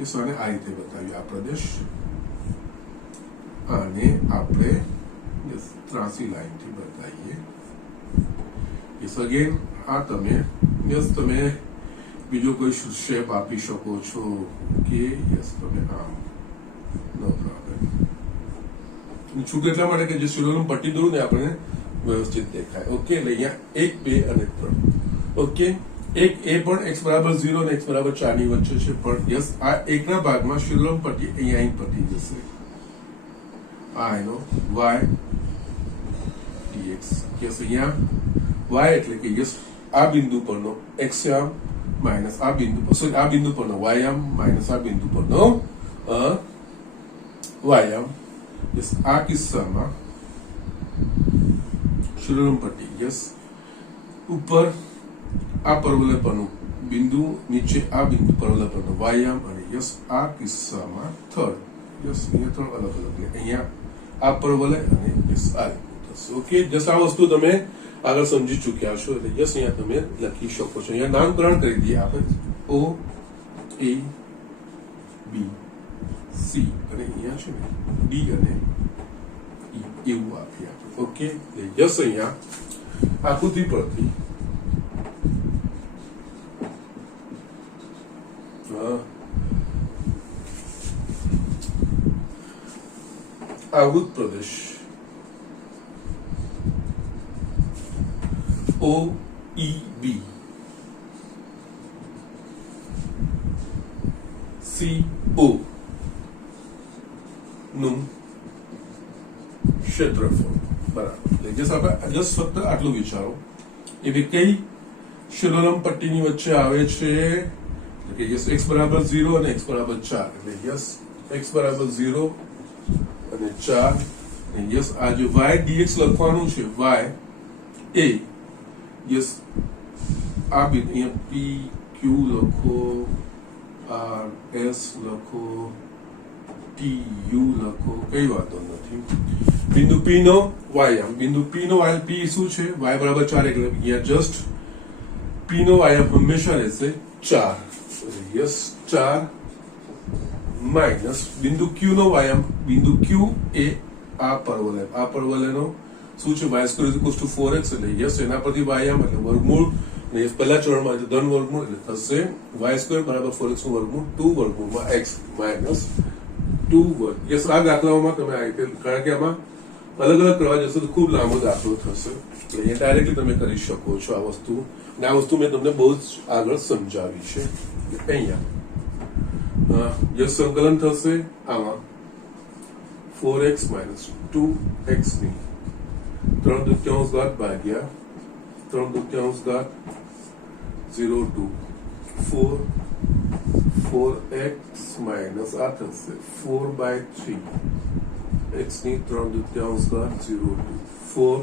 યસ આને આ રીતે બતાવીએ, આ પ્રદેશ આને આપણે યસ ત્રાસી લાઈનથી બતાવીએ. યસ અગેન આ તમે યસ તમે બીજો કોઈ શેપ આપી શકો છો. ઓકે, યસ તમે આમ નો પ્રોબ્લેમ. છૂટ એટલા માટે કે જે શિરોલંબ પટ્ટી દોરું ને આપણે વ્યવસ્થિત દેખાય. ઓકે, એટલે અહીંયા 1 2 અને 3. ઓકે, એક એ પણ x બરાબર 0 અને x બરાબર 4 ની વચ્ચે છે, પણ યસ આ એકના ભાગમાં શિરોલંબ પટ્ટી અહીંયા અહીં પટી જશે. આ એનો y dx. યસ અહીંયા y એટલે કે યસ આ બિંદુ પરનો x યામ માઇનસ આ બિંદુ સોરી આ બિંદુ પરનો y યામ માઇનસ આ બિંદુ પરનો y યામ. યસ આ કિસ્સામાં શિરોલંબ પટ્ટી યસ ઉપર આ પરવલય પરનું બિંદુ, નીચે આ બિંદુ પરવલય પરનો y યામ, અને યસ આ કિસ્સામાં થર્ડ યસ અહીંયા 3 અલગ અલગ અહીંયા આ પરવલય અને યસ આ થશે. ઓકે, જસ આ વસ્તુ તમે આગળ સમજી ચૂક્યા છો, એટલે યસ અહીંયા તમે લખી શકો છો. અહીંયા નામકરણ કરી દઈએ આપણે O A B C અને અહીંયા છે ને D અને E એવું આપીએ આપણે. ઓકે, યસ અહીંયા આકૃતિ પરથી આવૃત પ્રદેશ OEB CO નું ક્ષેત્રફળ બરાબર જસ્ટ ફક્ત આટલું વિચારો એવી કઈ શિરોલમ પટ્ટીની વચ્ચે આવે છે કે યસ x બરાબર 0 અને x બરાબર 4 એટલે યસ x બરાબર 0 અને 4 અને યસ આ જે y dx લખવાનું છે y એ યસ આ બી અહીંયા p q લખો r s લખો t u લખો કઈ વાતો નથી બિંદુ p નો વાયામ બિંદુ p નો વાયામ p શું છે y બરાબર 4 એટલે અહીંયા જસ્ટ p નો વાયામ હંમેશા રહેશે 4 યસ 4 માઇનસ બિંદુ q નો વાયામ બિંદુ q એ આ પરવલયનો શું છે y² = 4x એટલે યસ એના પરથી વાયામ એટલે વર્ગમૂળ અને પહેલા ચરણમાં ધન વર્ગમૂળ એટલે થશે y² બરાબર 4x નું વર્ગમૂળ 2 વર્ગમૂળમાં x માઇનસ 2 વર્ગ યસ આ દાખલાઓમાં તમે આ રીતે કારણ કે આમાં અલગ અલગ કરવા જશો તો ખૂબ લાંબો દાખલો થશે એટલે એ ડાયરેક્ટલી તમે કરી શકો છો આ વસ્તુ અને આ વસ્તુ મેં તમને બહુ જ આગળ સમજાવી છે અહીંયા યસ સંકલન થશે આમાં 4x - 2x ની 3/2 ભાગ્યા 3/2 0 to 4 4x minus આ થશે 4/3 x ની 3/2 0 to 4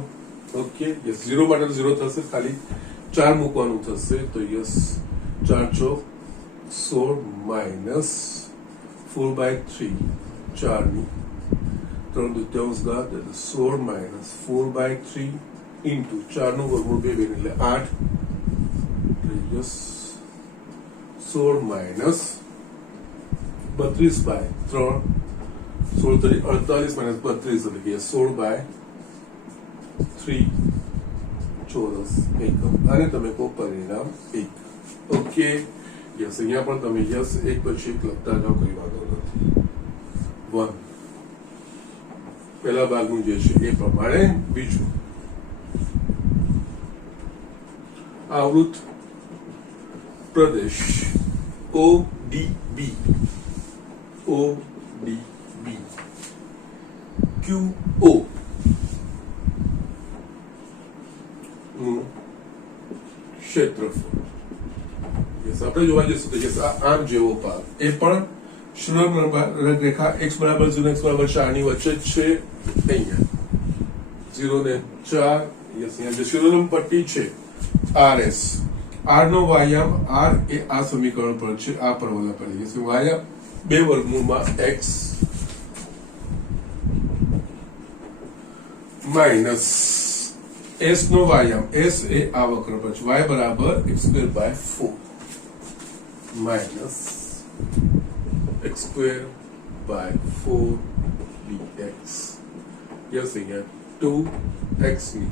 ઓકે યસ 0 માટે 0 થશે ખાલી 4 મૂકવાનું થશે તો યસ 4 ચોક 16 minus 4/3 4 ની 3/2 એટલે 16 minus 4/3 into 4 નું વર્ગમૂળ 2 એટલે 8 યસ 16 minus 32/3 16 તરી 48 minus 32 એટલે કે 16/3 ચોરસ એકમ અને તમે કો પરિણામ 1 ઓકે યસ અહીંયા પણ તમે યસ એક પછી એક લખતા જાઓ કઈ વાંધો નથી 1 પહેલા ભાગનું જે છે એ પ્રમાણે બીજું આવૃત પ્રદેશ ODB QO નું ક્ષેત્રફળ આપણે જોવા જઈશું તો આમ જેવો ભાગ એ પણ શિરોલમ રેખા x બરાબર 0 x બરાબર 4 ની વચ્ચે જ છે અહીંયા 0 ને 4 યસ અહીંયા જે શિરોલમ પટ્ટી છે RS r નો વાયામ r એ આ સમીકરણ પર છે આ પરવલય પર છે વાયામ 2 વર્ગમૂળમાં x માઇનસ s નો વાયામ s એ આ વક્ર પર છે y બરાબર x²/4 minus x²/4 dx yes અહીંયા 2x ની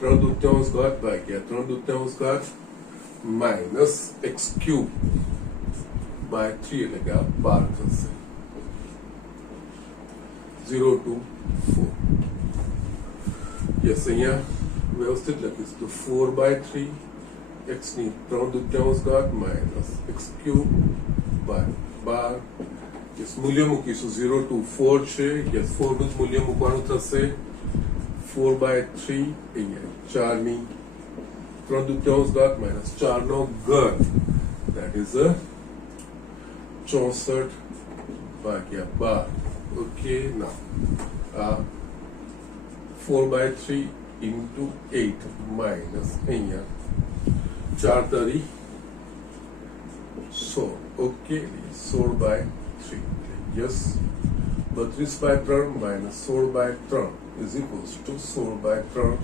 3/2 ભાગ્યા 3/2 માઇનસ x³/3 એટલે કે આ 12 થશે 0 to 4 યસ અહીંયા વ્યવસ્થિત લખીશ તો 4/3 x ની 3/2 માઇનસ x³/12 યસ મૂલ્ય મૂકીશું 0 to 4 છે યસ 4 નું મૂલ્ય મૂકવાનું થશે 4/3 અહીંયા 4 ની 3/2 માઇનસ 4 નો ઘન that is a 64/12 okay now 4/3 into 8 minus અહીંયા 4 તરી 16 okay 16/3 yes 32/3 minus 16/3 is equals to 16/3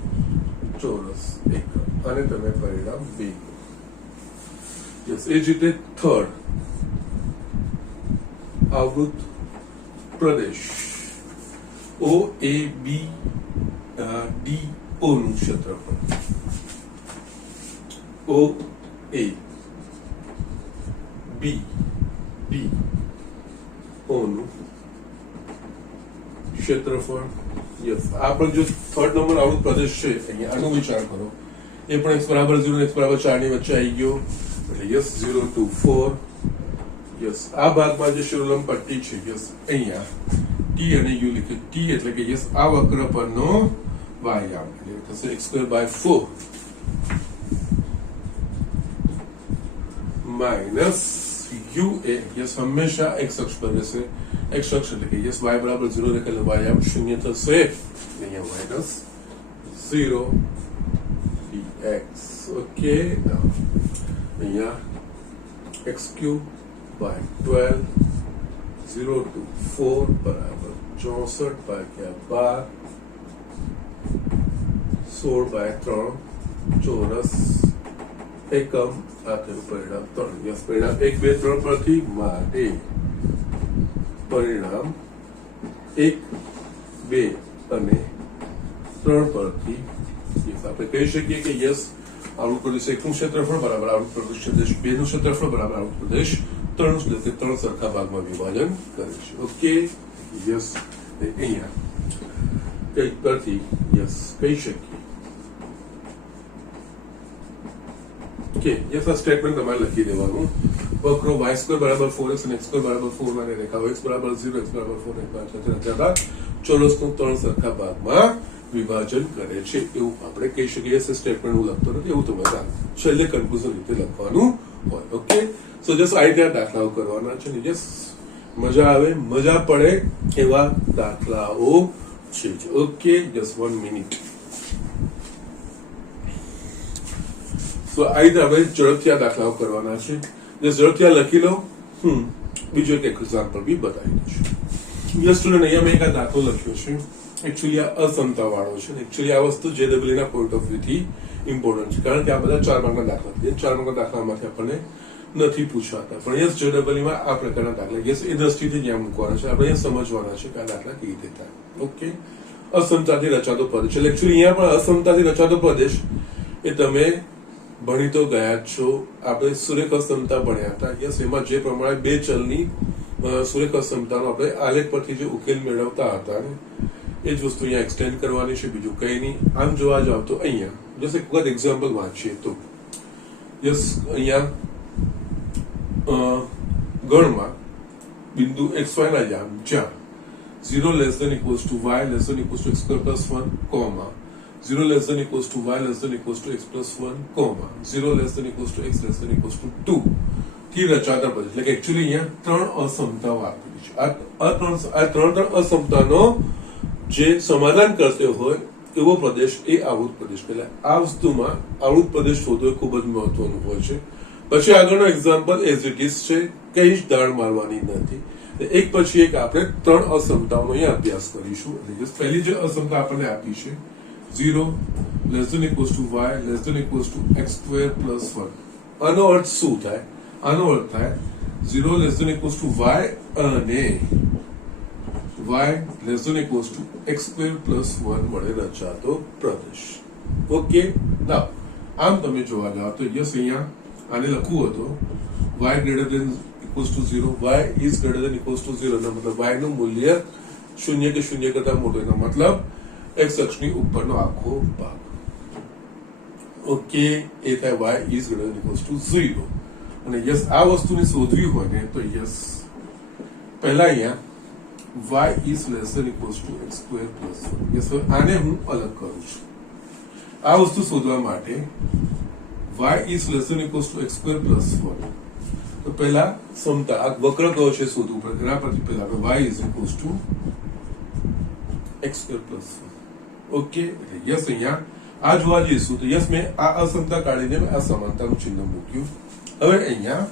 ચોરસ એકમ અને તમે પરિણામ 2 યસ એ જ રીતે થર્ડ આવૃત પ્રદેશ OAB DO નું ક્ષેત્રફળ OAB DO નું ક્ષેત્રફળ યસ આ પણ જો થર્ડ નંબર આવૃત પ્રદેશ છે અહીંયા આનો વિચાર કરો એ પણ x બરાબર 0 અને x બરાબર 4 ની વચ્ચે આવી ગયો એટલે યસ 0 to 4 યસ આ ભાગમાં જે શિરોલંબ પટ્ટી છે યસ અહીંયા t અને u લખે t એટલે કે યસ આ વક્ર પરનો વાયામ એટલે થશે x²/4 માઇનસ u એ યસ હંમેશા x અક્ષ પર રહેશે x અક્ષ એટલે કે યસ y બરાબર 0 એટલે વાયામ 0 થશે અહીંયા માઇનસ 0 dx ઓકે અહીંયા x³/12 0 to 4 બરાબર 64/12 16/3 ચોરસ એકમ આ થયું પરિણામ 3 યસ પરિણામ 1 2 3 પરથી માટે પરિણામ 1 2 અને 3 પરથી યસ આપણે કહી શકીએ કે યસ આવૃત પ્રદેશ 1 નું ક્ષેત્રફળ બરાબર આવૃત પ્રદેશ 2 નું ક્ષેત્રફળ બરાબર આવૃત પ્રદેશ 3 નું ક્ષેત્રફળ 3 સરખા ભાગમાં વિભાજન કરે છે ઓકે યસ અહીંયા કઈ પરથી યસ કહી શકીએ કે યસ આ સ્ટેટમેન્ટ તમારે લખી દેવાનું વક્રો y² બરાબર 4x અને x² બરાબર 4 માને રેખાઓ x બરાબર 0 x બરાબર 4 ચોરસનું 3 સરખા ભાગમાં વિભાજન કરે છે એવું આપણે કહી શકીએ છે સ્ટેટમેન્ટ હું લખતો નથી એવું તમે છેલ્લે કન્ક્લુઝન રીતે લખવાનું હોય ઓકે સો જસ્ટ આ રીતે દાખલાઓ કરવાના છે ને યસ મજા આવે મજા પડે એવા દાખલાઓ છે ઓકે જસ્ટ 1 મિનિટ તો આ રીતે આપણે ઝડપથી આ દાખલાઓ કરવાના છે જે ઝડપથી આ લખી લો બીજો એક એક્ઝામ્પલ બી બતાવી દઉં યસ સ્ટુડન્ટ અહીંયા મેં એક આ દાખલો લખ્યો છે એકચ્યુઅલી આ અસમતા વાળો છે એકચ્યુઅલી આ વસ્તુ JEE ના પોઈન્ટ ઓફ વ્યૂ થી ઇમ્પોર્ટન્ટ છે કારણ કે આ બધા 4 માર્કના દાખલા છે 4 માર્કના દાખલામાંથી આપણને નથી પૂછાતા પણ યસ JEE માં આ પ્રકારના દાખલા યસ એ દ્રષ્ટિથી જ્યાં મૂકવાના છે આપણે અહીંયા સમજવાના છે કે આ દાખલા કેવી રીતે થાય ઓકે અસમતાથી રચાતો પ્રદેશ એટલે એકચ્યુઅલી અહીંયા પણ અસમતાથી રચાતો પ્રદેશ એ તમે ભણી તો ગયા છો આપણે સુરેખ અસમતા ભણ્યા હતા યસ એમાં જે પ્રમાણે બે ચલની સુરેખ અસમતાનો આપણે આલેખ પરથી જે ઉકેલ મેળવતા હતા ને એ જ વસ્તુ અહીંયા એક્સટેન્ડ કરવાની છે બીજું કઈ નહીં આમ જોવા જાવ તો અહીંયા જસ્ટ એક વખત એક્ઝામ્પલ વાંચીએ તો યસ અહીંયા ગણમાં બિંદુ xy ના જ્યાં 0 less than equals to y less than equals to x² plus 1 comma 0 less than equals to y less than equals to x plus 1 comma 0 less than equals to x less than equals to 2 થી રચાતા પ્રદેશ એટલે કે એકચ્યુઅલી અહીંયા 3 અસમતાઓ આપેલી છે આ ત્રણ અસમતાનો જે સમાધાન કરતો હોય એવો પ્રદેશ એ આવૃત પ્રદેશ એટલે આ વસ્તુમાં આવૃત પ્રદેશ શોધવો ખૂબ જ મહત્વનું હોય છે પછી આગળનો એક્ઝામ્પલ એઝ ઇટ ઇઝ છે કઈ જ દાળ મારવાની નથી એક પછી એક આપણે 3 અસમતાઓનો અહીંયા અભ્યાસ કરીશું એટલે પહેલી જે અસમતા આપણને આપી છે 0 less than equals to y less than equals to x² plus 1 આનો અર્થ શું થાય આનો અર્થ થાય 0 less than equals to y અને y less than equals to x² plus 1 વડે રચાતો પ્રદેશ ઓકે નાઉ આમ તમે જોવા જાવ તો યસ અહીંયા આને લખવું હતો y greater than equals to 0 y is greater than equals to 0 નો મતલબ y નું મૂલ્ય 0 કે 0 કરતા મોટું એનો મતલબ x અક્ષની ઉપરનો આખો ભાગ ઓકે એ થાય y is greater than equals to 0 અને યસ આ વસ્તુને શોધવી હોય ને તો યસ પહેલા અહીંયા y is less than equals to x square plus 1 yes આને હું અલગ કરું છું આ વસ્તુ શોધવા માટે y is less than equals to x square plus 1 તો પહેલા સમતા આ વક્ર કયો છે શોધવું પડે એના પરથી પહેલા આપણે y is equals to x square plus 1 okay એટલે યસ અહીંયા આ જોવા જઈશું તો યસ મેં આ અસમતા કાઢીને આ સમાનતાનું ચિહ્ન મૂક્યું હવે અહીંયા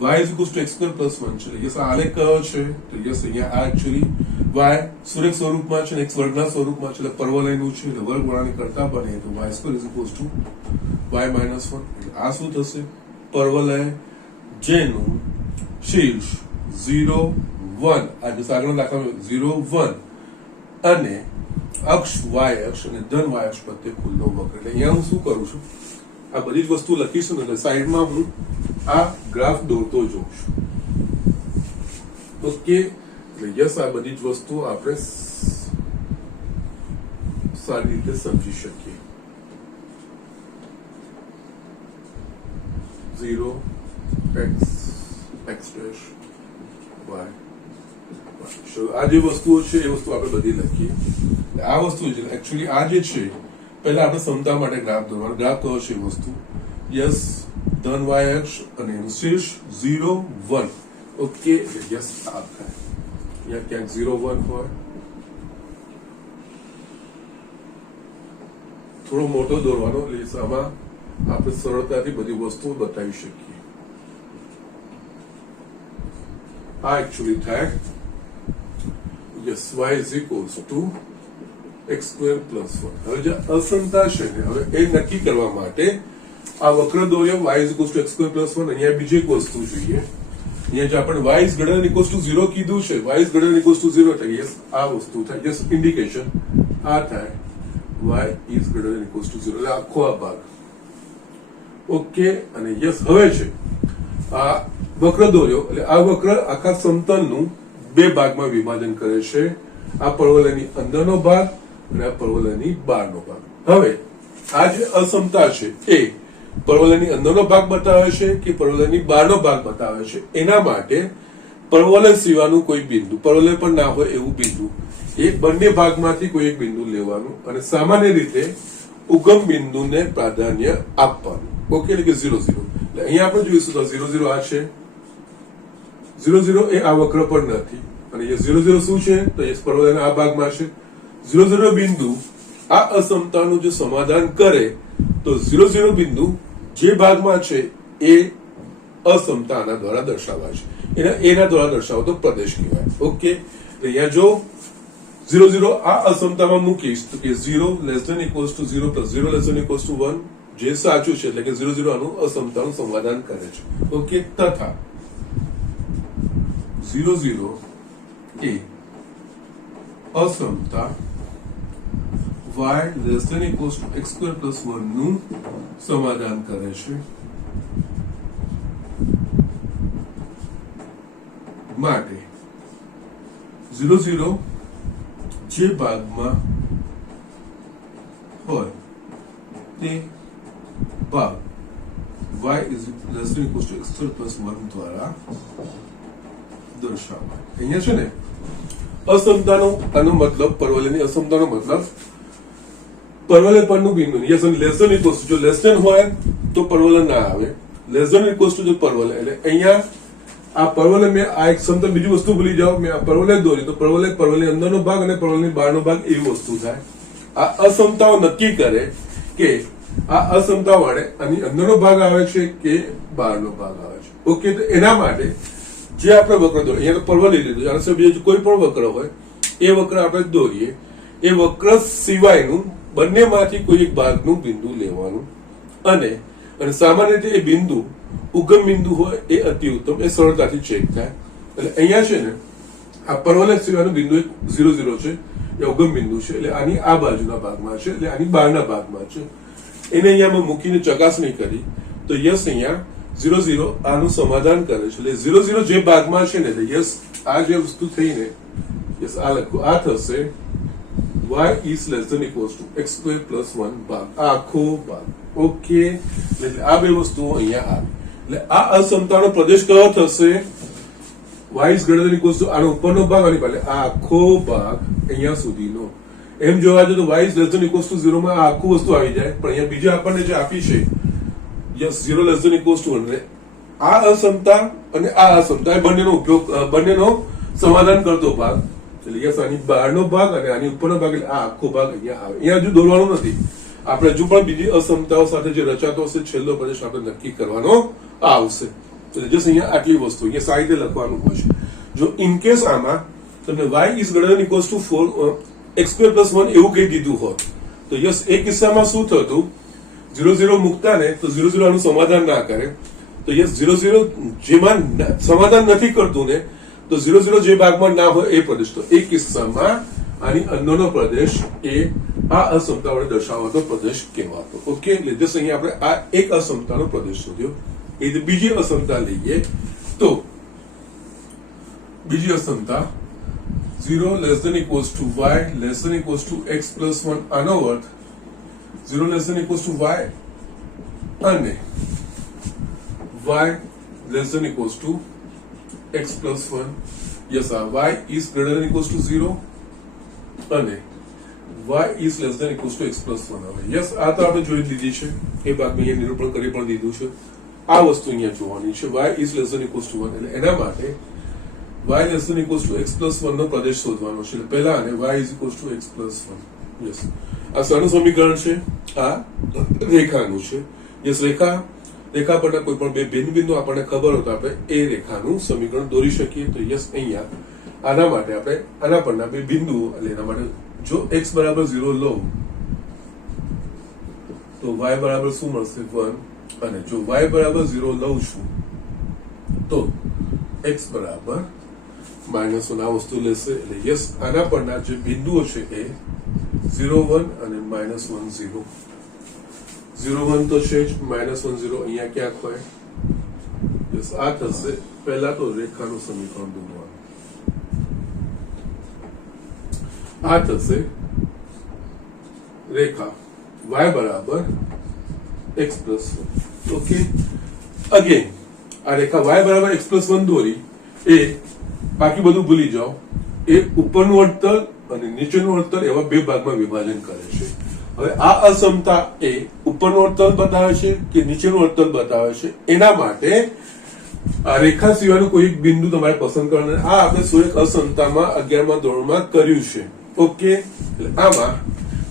y is equals to x square plus 1 છે યસ આ આલેખ કયો છે તો યસ અહીંયા આ એક્ચ્યુઅલી y સુરેખ સ્વરૂપમાં છે ને x વર્ગના સ્વરૂપમાં છે એટલે પરવલયનું છે એટલે વર્ગમૂળાની કરતા બને તો y square is equals to y minus 1 એટલે આ શું થશે પરવલય જેનું શીર્ષ 0 1 આ જે આગળના દાખલામાં 0 1 અને અક્ષ y અક્ષ અને ધન y અક્ષ પ્રત્યે ખુલ્લો વક્ર એટલે અહીંયા હું શું કરું છું આ બધી જ વસ્તુ લખીશું ને એટલે સાઈડમાં હું આ ગ્રાફ દોરતો જોઉં છું ઓકે એટલે યસ આ બધી જ વસ્તુ આપણે સારી રીતે સમજી શકીએ. 0 x x dash y. આ જે વસ્તુઓ છે એ વસ્તુ આપણે બધી લખીએ. આ વસ્તુ છે એકચ્યુઅલી આ જે છે પહેલા આપણે સમતા માટે ગ્રાફ દોરવાનો. ગ્રાફ કયો છે એ વસ્તુ યસ ધન y અક્ષ અને એનું શીર્ષ 0 1. ઓકે યસ આ થાય અહીંયા ક્યાંક 0 1 હોય. થોડો મોટો દોરવાનો એટલે આમાં આપણે સરળતાથી બધી વસ્તુઓ બતાવી શકીએ. આ એકચ્યુઅલી થાય yes y is equals to x square plus 1. હવે જે અસમતા છે ને હવે એ નક્કી કરવા માટે આ વક્ર દોર્યો y is equals to x square plus 1. અહીંયા બીજી એક વસ્તુ જોઈએ. અહીંયા જે આપણે y is greater than equals to 0 કીધું છે y is greater than equals to 0 થાય યસ આ વસ્તુ થાય યસ ઇન્ડિકેશન આ થાય y is greater than equals to 0 એટલે આખો આ ભાગ. ઓકે અને યસ હવે છે આ વક્ર દોર્યો એટલે આ વક્ર આખા સમતલનું બે ભાગમાં વિભાજન કરે છે. આ પરવલયની અંદરનો ભાગ અને આ પરવલયની બહારનો ભાગ. હવે આ જે અસમતા છે એ પરવલયની અંદરનો ભાગ બતાવે છે કે પરવલયની બહારનો ભાગ બતાવે છે. એના માટે પરવલય સિવાયનું કોઈ બિંદુ પરવલય પણ ના હોય એવું બિંદુ એ બંને ભાગમાંથી કોઈ એક બિંદુ લેવાનું અને સામાન્ય રીતે ઉગમ બિંદુને પ્રાધાન્ય આપવાનું. ઓકે એટલે કે 0 0. એટલે અહીંયા આપણે જોઈશું તો 0 0 આ છે 0 0 એ આ વક્ર પર નથી અને એ 0 0 શું છે તો એ પરવલયના આ ભાગમાં છે. 0 0 બિંદુ આ અસમતાનું જે સમાધાન કરે તો 0 0 બિંદુ જે ભાગમાં છે એ અસમતા આના દ્વારા દર્શાવાય છે. એના દ્વારા દર્શાવતો પ્રદેશ કહેવાય. ઓકે અહીંયા જો 0 0 આ અસમતામાં મૂકીશ તો કે 0 less than equals to 0 plus 0 less than equals to 1 જે સાચું છે એટલે કે 0 0 આનું અસમતાનું સમાધાન કરે છે. ઓકે તથા 0 0 એ અસમતા y less than equals to x square plus 1 નું સમાધાન કરે છે. માટે 0 0 જે ભાગમાં હોય તે ભાગ y is less than equals to x square plus 1 દ્વારા દર્શાવાય. અહીંયા છે ને અસમતાનો આનો મતલબ પરવલયની અસમતાનો મતલબ પરવલય પરનું બિંદુ યસ લેસ ધેન ઇક્વલ્સ જો લેસ ધેન હોય તો પરવલય ના આવે. લેસ ધેન ઇક્વલ્સ ટુ જો પરવલય એટલે અહીંયા આ પરવલય મેં આ એક સમતલ બીજી વસ્તુ ભૂલી જાઓ મેં આ પરવલય દોરી તો પરવલય અંદરનો ભાગ અને પરવલયની બહારનો ભાગ એવી વસ્તુ થાય. આ અસમતાઓ નક્કી કરે કે આ અસમતા વડે આની અંદરનો ભાગ આવે છે કે બહારનો ભાગ આવે છે. ઓકે તો એના માટે જે આપણે વક્ર દોરીએ અહીંયા તો પરવલય લીધું આના સિવાય બીજું કોઈ પણ વક્ર હોય એ વક્ર આપણે દોરીએ એ વક્ર સિવાયનું બંનેમાંથી કોઈ એક ભાગનું બિંદુ લેવાનું અને સામાન્ય રીતે એ બિંદુ ઉગમ બિંદુ હોય એ અતિ ઉત્તમ એ સરળતાથી ચેક થાય. એટલે અહીંયા છે ને આ પરવલય સિવાયનું બિંદુ 0 0 છે એ ઉગમ બિંદુ છે એટલે આની આ બાજુના ભાગમાં છે એટલે આની બહારના ભાગમાં છે. એને અહીંયા મૂકીને ચકાસણી કરી તો યસ અહીંયા 0 0 આનું સમાધાન કરે છે. એટલે 0 0 જે ભાગમાં છે ને એટલે યસ આ જે વસ્તુ થઈને યસ આ લખું આ થશે y is less than equals to x square plus 1 ભાગ આ આખો ભાગ. ઓકે એટલે આ બે વસ્તુઓ અહીંયા આવે એટલે આ અસમતાનો પ્રદેશ કયો થશે y is greater than equals to આનો ઉપરનો ભાગ અને એટલે આ આખો ભાગ અહીંયા સુધીનો. એમ જોવા જાય તો y is less than equals to 0 માં આ આખું વસ્તુ આવી જાય પણ અહીંયા બીજી આપણને જે આપી છે yes 0 less than equals to 1 આ અસમતા અને આ અસમતા એ બંનેનો ઉપયોગ બંનેનો સમાધાન કરતો ભાગ એટલે યસ આની બહારનો ભાગ અને આની ઉપરનો ભાગ એટલે આ આખો ભાગ અહીંયા આવે. અહીંયા હજુ દોરવાનું નથી આપણે હજુ પણ બીજી અસમતાઓ સાથે જે રચાતો હશે છેલ્લો પ્રદેશ આપણે નક્કી કરવાનો આવશે. એટલે જસ્ટ અહીંયા આટલી વસ્તુ અહીંયા સાહિત્ય લખવાનું હોય છે. જો ઇન કેસ આમાં તમને y is greater than equals to 4 x square plus 1 એવું કહી દીધું હોત તો યસ એ કિસ્સામાં શું થતું 0 0 મૂકતા ને તો 0 0 આનું સમાધાન ના કરે તો યસ 0 0 જેમાં સમાધાન નથી કરતું ને તો 0 0 જે ભાગમાં ના હોય એ પ્રદેશ તો એ કિસ્સામાં આની અંદરનો પ્રદેશ એ આ અસમતા વડે દર્શાવવાનો પ્રદેશ કહેવાતો. ઓકે એટલે જસ્ટ અહીંયા આપણે આ એક અસમતાનો પ્રદેશ શોધ્યો. એ બીજી અસમતા લઈએ તો બીજી અસમતા 0 less than equals to y less than equals to x plus 1 આનો અર્થ 0 less than equals to y અને y less than equals to x plus 1. Yes આ y is greater than equals to 0 અને y is less than equals to x plus 1. હવે યસ આ તો આપણે જોઈ લીધી છે, એ ભાગ મેં અહીંયા નિરૂપણ કરી પણ દીધું છે. આ વસ્તુ અહીંયા જોવાની છે, y is less than equals to 1 એટલે એના માટે y less than equals to x plus 1 નો પ્રદેશ શોધવાનો છે. એટલે પહેલા આને y is equals to x plus 1. Yes આ સરળ સમીકરણ છે, આ રેખાનું છે. યસ રેખા પરના કોઈ પણ બે ભિન્ન બિંદુ આપણને ખબર હોય તો આપણે એ રેખાનું સમીકરણ દોરી શકીએ. તો યસ અહીંયા આના માટે આપણે આના પરના બે બિંદુઓ એટલે એના માટે જો x બરાબર 0 લો તો y બરાબર શું મળશે 1 અને જો y બરાબર 0 લઉં છું તો x બરાબર -1 આ વસ્તુ લેશે. એટલે યસ આના પરના જે બિંદુઓ છે એ 0 1 અને -1 0. 0 1 તો છે જ, -1 0 અહીંયા ક્યાંક હોય. યસ આ થશે પહેલા તો રેખાનું સમીકરણ દોરવાનું. આ થશે રેખા y બરાબર x પ્લસ 1. ઓકે અગેન આ રેખા y બરાબર x પ્લસ 1 દોરી એ બાકી બધું ભૂલી જાઓ. એ ઉપરનું અડધર અને નીચેનું અડધર એવા બે ભાગમાં વિભાજન કરે છે. હવે આ અસમતા એ ઉપરનું અડધર બતાવે છે કે નીચેનું અડધર બતાવે છે, એના માટે આ રેખા સિવાયનું કોઈ એક બિંદુ તમારે પસંદ કરવાનું. આ આપણે સુરેખ અસમતામાં 11મા ધોરણમાં કર્યું છે. ઓકે એટલે આમાં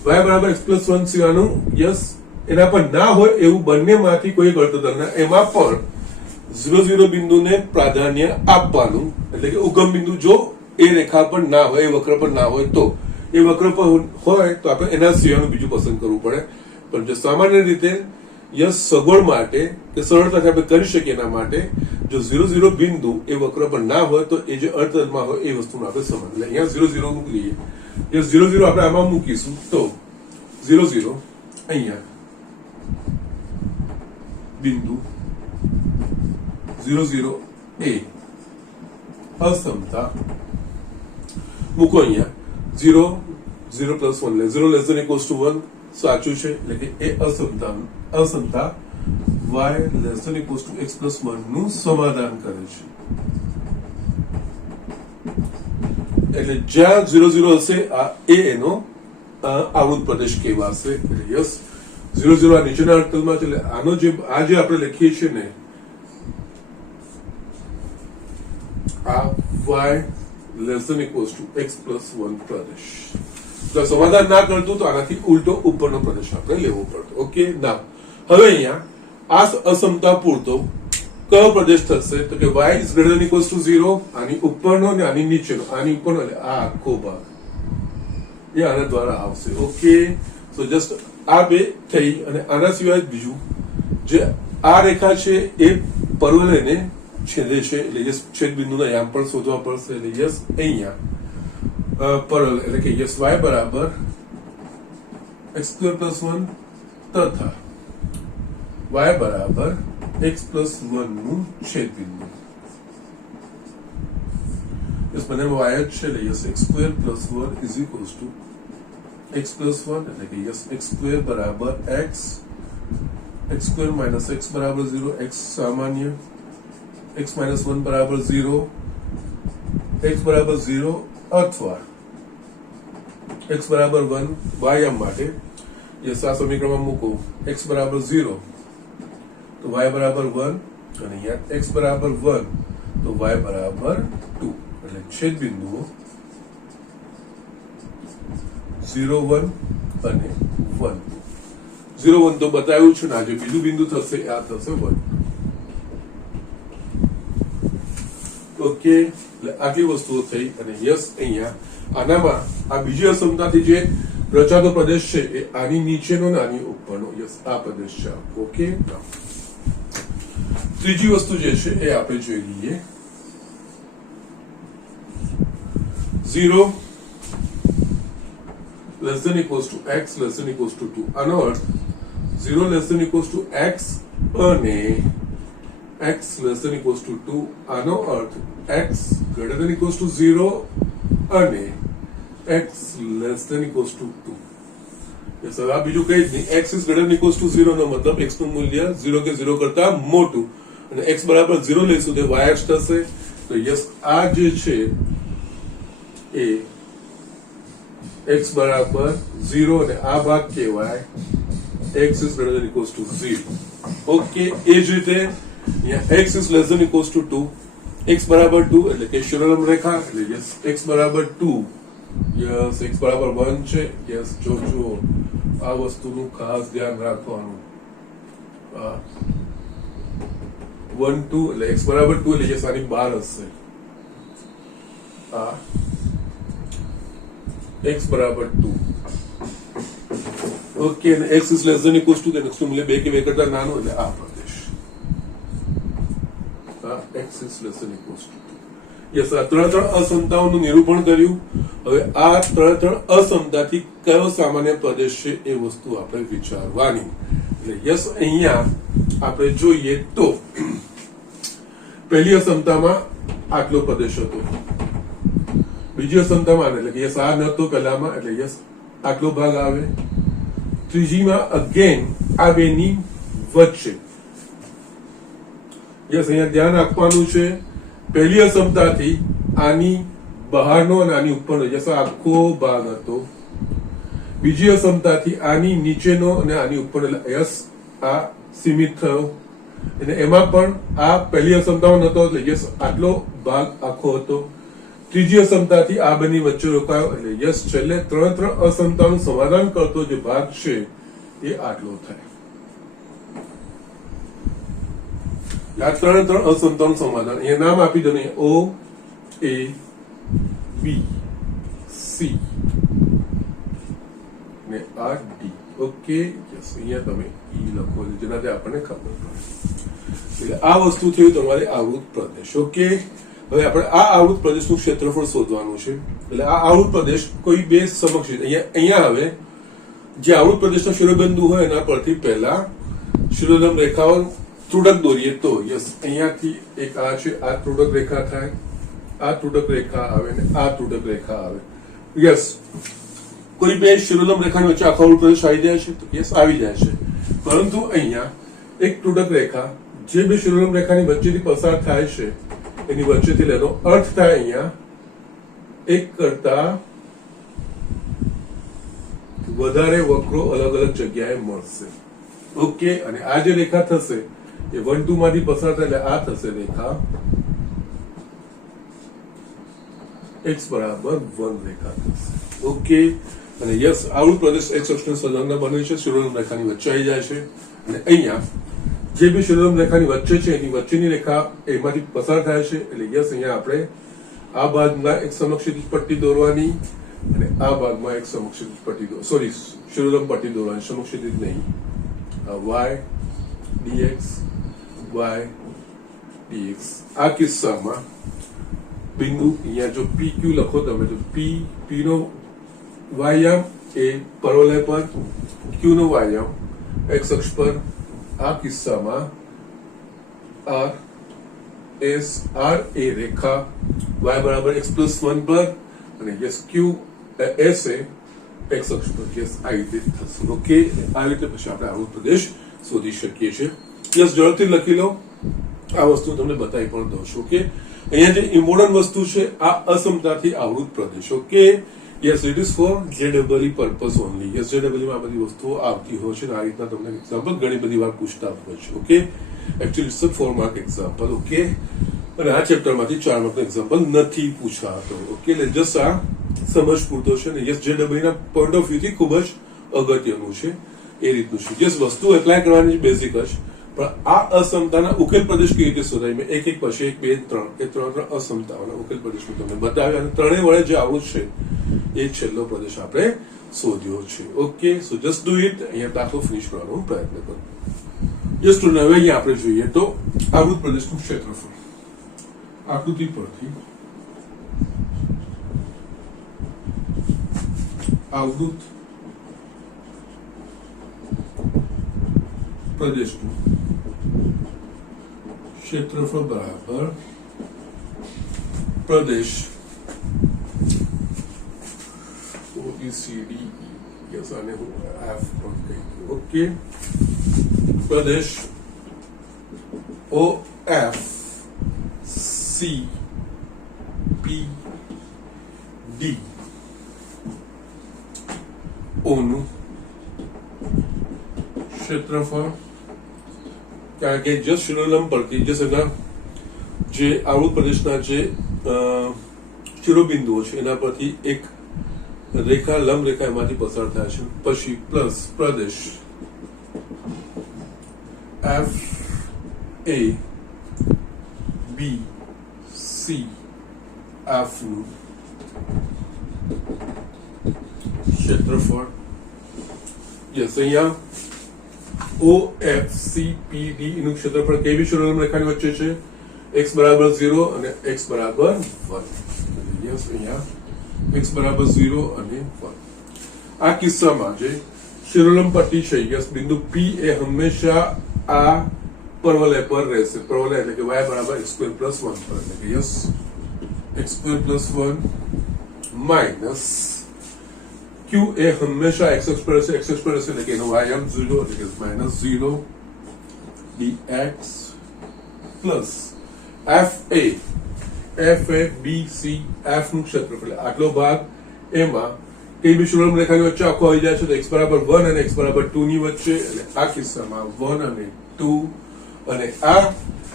y બરાબર x પ્લસ 1 સિવાયનું યસ એના પર ના હોય એવું બંનેમાંથી કોઈ એક અર્ધધરના એમાં પણ 0 0 બિંદુને પ્રાધાન્ય આપવાનું. એટલે કે ઉગમ બિંદુ જો એ રેખા પર ના હોય, એ વક્ર પર ના હોય તો એ વક્ર પર હોય તો આપણે એના સિવાયનું બીજું પસંદ કરવું પડે. પણ જો સામાન્ય રીતે યસ સગવડ માટે કે સરળતાથી આપણે કરી શકીએ એના માટે જો 0 0 બિંદુ એ વક્ર પર ના હોય તો એ જે અર્ધમાં હોય એ વસ્તુને આપણે સમજ. એટલે અહીંયા 0 0 મૂકી લઈએ. યસ 0 0 આપણે આમાં મૂકીશું તો 0 0 અહીંયા બિંદુ 0 0 એ અસમતા મૂકો. અહીંયા 0 0 plus 1 0 less than equals to 1 સાચું છે. એટલે કે એ અસમતા y less than equals to x plus 1 નું સમાધાન કરે છે. એટલે જ્યાં 0 0 હશે આ એ એનો આવૃત પ્રદેશ કહેવાશે. યસ 0 0 આ નીચેના અર્થમાં છે. એટલે આનો જે આ જે આપણે લખીએ છીએ ને આ y less than equals to x plus 1 પ્રદેશ. તો સમાધાન ના કરતું તો આનાથી ઉલટો ઉપરનો પ્રદેશ આપણે લેવો પડતો. ઓકે ના હવે અહીંયા આ અસમતા પૂરતો કયો પ્રદેશ થશે તો કે y is greater than equals to 0 આની ઉપરનો અને આની નીચેનો. આની ઉપરનો એટલે આ આખો ભાગ એ આના દ્વારા આવશે. ઓકે સો જસ્ટ આ બે થઈ અને આના સિવાય બીજું જે આ રેખા છે એ પરવલયને છેદે છે. એટલે યસ છેદ બિંદુના યામ પણ શોધવા પડશે. એટલે યસ અહીંયા પરવલય એટલે કે યસ y બરાબર x² પ્લસ 1 તથા y બરાબર x પ્લસ 1 નું છેદ બિંદુ. યસ બંનેમાં y જ છે. એટલે yes x² plus 1 is equals to x plus 1 એટલે કે યસ x² બરાબર x² માઇનસ x બરાબર 0 x સામાન્ય x માઇનસ 1 બરાબર 0 x બરાબર 0 અથવા x બરાબર 1 y માટે યસ આ સમીકરણમાં મૂકો x બરાબર 0 તો y બરાબર 1 અને અહીંયા x બરાબર 1 તો y બરાબર 2. એટલે છેદ બિંદુઓ 0 1 અને 1. 0 1 તો બતાવ્યું છે ને આ જે બીજું બિંદુ થશે આ થશે 1. ઓકે એટલે આટલી વસ્તુઓ થઈ અને યસ અહીંયા આનામાં આ બીજી અસમતાથી જે રચાતો પ્રદેશ છે એ આની નીચેનો અને આની ઉપરનો યસ આ પ્રદેશ છે. ઓકે ત્રીજી વસ્તુ જે છે એ આપણે જોઈ લઈએ. 0 less than equals to x less than equals to 2. આનો અર્થ 0 less than equals to x અને x less than equals to 2. આનો અર્થ x greater than equals to 0 અને x less than equals to 2. Yes, હવે આ બીજું કઈ જ નહીં. x is greater than equals to 0 નો મતલબ x નું મૂલ્ય 0 કે 0 કરતા મોટું, અને x બરાબર 0 લઈશું તો y અક્ષ થશે. તો યસ, આ જે છે એ x બરાબર 0 અને આ ભાગ કહેવાય x is greater than equals to 0. Okay, એ જ રીતે અહીંયા x is less than equals to 2, x બરાબર 2 એટલે કે શિરોલંબ રેખા, એટલે યસ x બરાબર 2, યસ x બરાબર 1 છે. યસ, જો આ વસ્તુનું ખાસ ધ્યાન રાખવાનું. 1 2 એટલે x બરાબર 2 એટલે યસ આની 12 હશે. x બરાબર 2. ઓકે, અને x is less than equals to x નું મૂલ્ય 2 કે 2 કરતા નાનું, એટલે આ પ્રદેશ x is less than equals to 2. Yes, આ ત્રણ અસમતાઓનું નિરૂપણ કર્યું. હવે આ ત્રણ અસમતાથી કયો સામાન્ય પ્રદેશ છે એ વસ્તુ આપણે વિચારવાની. એટલે યસ, અહીંયા આપણે જોઈએ તો પહેલી અસમતામાં આટલો પ્રદેશ હતો, બીજી અસમતામાં એટલે કે યસ આ નતો પહેલામાં, એટલે યસ આટલો ભાગ આવે. ત્રીજીમાં અગેન આ બેની વચ્ચે. યસ, અહીંયા ધ્યાન આપવાનું છે, પહેલી અસમતાથી આની બહારનો અને આની ઉપરનો યસ આખો ભાગ હતો, બીજી અસમતાથી આની નીચેનો અને આની ઉપર યસ આ સીમિત થયો, અને એમાં પણ આ પહેલી અસમતામાં નતો એટલે યસ આટલો ભાગ આખો હતો. ત્રીજી અસમતાથી આ બંને વચ્ચે રોકાયો, એટલે યસ છેલ્લે ત્રણ અસમતાનું સમાધાન કરતો જે ભાગ છે એ આટલો થાય. આ ત્રણ અસમતાનું સમાધાન અહીંયા નામ આપી દો ને, O A B C ને આ D. ઓકે, યસ અહીંયા તમે E લખો જેનાથી આપણને ખબર પડે. એટલે આ વસ્તુ થયું તમારે આવૃત પ્રદેશ. ઓકે, હવે આપણે આ આવૃત પ્રદેશનું ક્ષેત્રફળ શોધવાનું છે. એટલે આ આવૃત પ્રદેશ કોઈ બે સમક્ષ અહીંયા હવે જે આવૃત પ્રદેશનો શિરોબિંદુ હોય એના પરથી પહેલા શિરોલંબ રેખાઓ ત્રુટક દોરીએ તો યસ અહીંયાથી એક આ છે, આ ત્રુટક રેખા થાય, આ ત્રુટક રેખા આવે ને આ ત્રુટક રેખા આવે. યસ, કોઈ બે શિરોલંબ રેખાની વચ્ચે આખો આવૃત પ્રદેશ આવી જાય છે તો યસ આવી જાય છે. પરંતુ અહીંયા એક ત્રુટક રેખા જે બે શિરોલંબ રેખાની વચ્ચેથી પસાર થાય છે એની વચ્ચેથી લેનો અર્થ થાય અહીંયા એક કરતા વધારે વક્રો અલગ અલગ જગ્યાએ મળશે. ઓકે, અને આ જે રેખા થશે એ 1 2 માંથી પસાર થાય એટલે આ થશે રેખા x બરાબર 1 રેખા થશે. ઓકે, અને યસ આવૃત પ્રદેશ x અક્ષને સંલગ્ન બને છે, શિરોલંબ રેખાની વચ્ચે આવી જાય છે, અને અહીંયા જે બી શિરોલંબ રેખાની વચ્ચે છે એની વચ્ચેની રેખા એમાંથી પસાર થાય છે. એટલે યસ અહીંયા આપણે આ ભાગમાં એક સમક્ષિતિજ પટ્ટી દોરવાની અને આ ભાગમાં એક સમક્ષિતિજ પટ્ટી સોરી શિરોલંબ પટ્ટી દોરવાની, સમક્ષિતિજ નહીં. y dx y dx. આ કિસ્સામાં બિંદુ અહીંયા જો PQ લખો તમે તો P નો વાયામ એ પરવલય પર, Q નો વાયામ x અક્ષ પર. આ કિસ્સામાં R S R એ રેખા y બરાબર x + 1 પર અને યસ Q S એ x અક્ષ પર. યસ આ રીતે થશે. ઓકે, આ રીતે પછી આપણે આવૃત પ્રદેશ શોધી શકીએ છીએ. યસ, ઝડપથી લખી લો, આ વસ્તુ તમને બતાવી પણ દઉં છું. ઓકે, અહીંયા જે ઇમ્પોર્ટન્ટ વસ્તુ છે આ અસમતાથી આવૃત પ્રદેશ. Okay, yes it is four JEE purpose only. Yes, JEE માં આ બધી વસ્તુઓ આવતી હોય છે અને આ રીતના તમને એક્ઝામ્પલ ઘણી બધી વાર પૂછતા હોય છે. Okay, actually it's a 4 mark example. Okay, અને આ ચેપ્ટરમાંથી 4 માર્કનો એક્ઝામ્પલ નથી પૂછાતો. ઓકે, એટલે જસ્ટ આ સમજ પૂરતો છે ને યસ JEE ના પોઈન્ટ ઓફ વ્યૂથી ખૂબ જ અગત્યનું છે એ રીતનું છે. યસ, વસ્તુ એપ્લાય કરવાની બેઝિક જ, પણ આ અસમતાના ઉકેલ પ્રદેશ કેવી રીતે શોધાય મેં એક પછી એક 2 3 એ ત્રણ અસમતાઓના ઉકેલ પ્રદેશ તમને બતાવ્યા અને ત્રણેય વડે જે આવૃત છે એ છેલ્લો પ્રદેશ આપણે શોધ્યો છે. Okay, so just do it. અહીંયા દાખલો ફિનિશ કરવાનો પ્રયત્ન કરો. જસ્ટ હવે અહીંયા આપણે જોઈએ તો આવૃત પ્રદેશનું ક્ષેત્રફળ આકૃતિ પરથી આવૃત પ્રદેશનું ક્ષેત્રફળ બરાબર પ્રદેશ ABCDE યસ આને હું F પણ કહી દઉં ઓકે પ્રદેશ OF CPD ઓનું ક્ષેત્રફળ કારણ કે જસ્ટ શિરોલમ પરથી જસ્ટ એના જે આવૃત પ્રદેશના જે શિરોબિંદુઓ છે એના પરથી એક રેખા લંબ રેખા એમાંથી પસાર થાય છે પછી plus Pradesh F A B C F નું ક્ષેત્રફળ યસ અહીંયા OFCPD નું ક્ષેત્રફળ કેવી શિરોલમ રેખાની વચ્ચે છે x બરાબર 0 અને x બરાબર 1 યસ અહીંયા x બરાબર 0 અને 1 આ કિસ્સામાં જે શિરોલમ પટ્ટી છે યસ બિંદુ P એ હંમેશા આ પરવલય પર રહેશે પરવલય એટલે કે y બરાબર x² + 1 પર એટલે કે યસ x² + 1 માઈનસ Q એ હંમેશા x પર રહેશે x પર રહેશે એટલે કે એનો y આમ 0 એટલે કે -0 dx પ્લસ FABC F નું ક્ષેત્રફળ આટલો ભાગ એમાં કઈ બી શિરોલમ રેખાની વચ્ચે આખો આવી જાય છે તો x બરાબર 1 અને x બરાબર 2 ની વચ્ચે એટલે આ કિસ્સામાં 1 અને 2 અને આ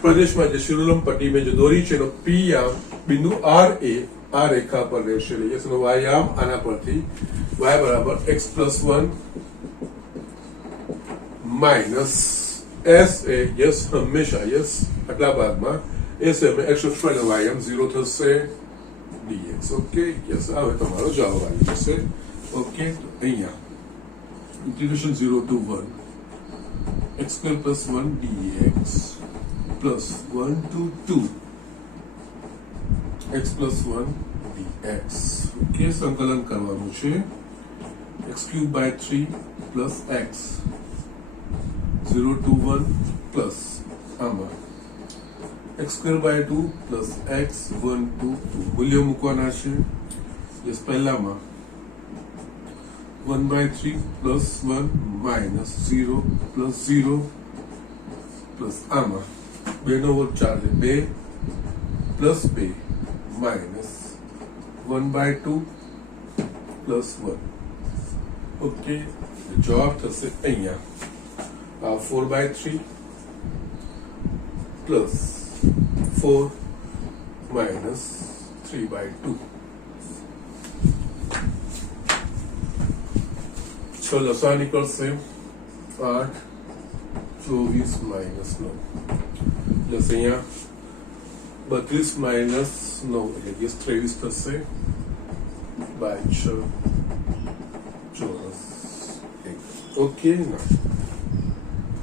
પ્રદેશમાં જે શિરોલમ પટ્ટી મેં જે દોરી છે એનો P આમ બિંદુ R એ આ રેખા પર રહેશે એટલે યસ એનો y આમ આના પરથી y બરાબર x + 1 માઈનસ S એ યસ હંમેશા યસ આટલા ભાગમાં S એ x પર y આમ 0 થશે dx ઓકે યસ હવે તમારો જવાબ આવી જશે ઓકે તો અહીંયા integration 0 to 1 x² + 1 dx plus 1 to 2 x + 1 dx okay સંકલન કરવાનું છે x³ / 3 plus x 0 to 1 plus આમાં x² / 2 plus x 1 to 2 મૂલ્યો મૂકવાના છે યસ પહેલામાં 1/3 plus 1 minus 0 plus 0 plus આમાં 2/4 2 plus 2 minus 1/2 plus 1 ઓકે જવાબ થશે અહીંયા 4/3 plus 4 minus 3/2 छो लसा निकलશે 8 24 minus 9 जैसे यहाँ 32 minus 9 એટલે કે 23 થશે બાય 6 ચોરસ ઓકે ના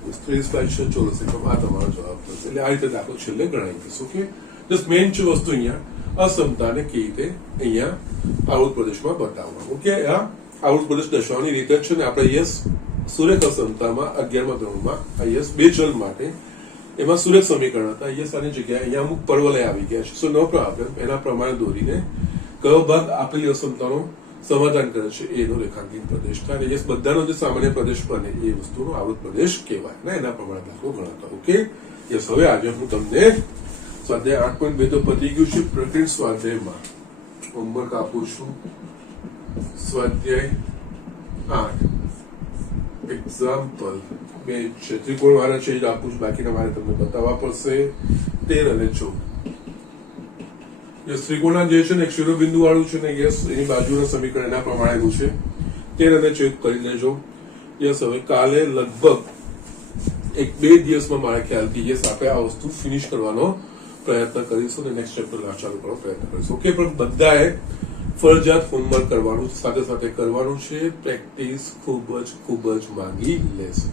23 બાય 6 ચોરસ એટલે આ તમારો જવાબ થશે એટલે આ રીતે દાખલો છેલ્લે ગણાઈ જશે ઓકે જસ્ટ મેઇન છે વસ્તુ અહીંયા અસમતાને કેવી રીતે અહીંયા આવૃત પ્રદેશમાં બતાવવા ઓકે આ આવૃત પ્રદેશ દર્શાવવાની રીત જ છે ને આપણે યસ સુરેખ અસમતામાં 11મા ધોરણમાં આ યસ બે ચલ માટે એમાં સુરેખ સમીકરણ હતા યસ આની જગ્યાએ અહીંયા અમુક પરવલય આવી ગયા છે સો નો પ્રોબ્લેમ એના પ્રમાણે દોરીને કયો ભાગ આપેલી અસમતાનો સમાધાન કરે છે એનો રેખાંકિત પ્રદેશ થાય યસ બધાનો જે સામાન્ય પ્રદેશ બને એ વસ્તુનો આવૃત પ્રદેશ કહેવાય ને એના પ્રમાણે દાખલો ગણાતા ઓકે યસ હવે આજે હું તમને સ્વાધ્યાય 8.2 તો પતી ગયું છે પ્રકરણ સ્વાધ્યાયમાં હોમવર્ક આપું છું સ્વાધ્યાય 8 એક્ઝામ્પલ બે છે ત્રિકોણ વાળા છે જ આપું છું બાકીના મારે તમને બતાવવા પડશે 13 અને 14 યસ ત્રિકોણના જે છે ને એક શિરોબિંદુ વાળું છે ને યસ એની બાજુના સમીકરણ એના પ્રમાણેનું છે 13 અને 14 કરી લેજો યસ હવે કાલે લગભગ 1-2 દિવસમાં મારા ખ્યાલથી યસ આપણે આ વસ્તુ ફિનિશ કરવાનો પ્રયત્ન કરીશું અને નેક્સ્ટ ચેપ્ટર ચાલુ કરવાનો પ્રયત્ન કરીશું ઓકે પણ બધાએ ફરજિયાત હોમવર્ક કરવાનું સાથે સાથે કરવાનું છે પ્રેક્ટિસ ખૂબ જ માંગી લેશે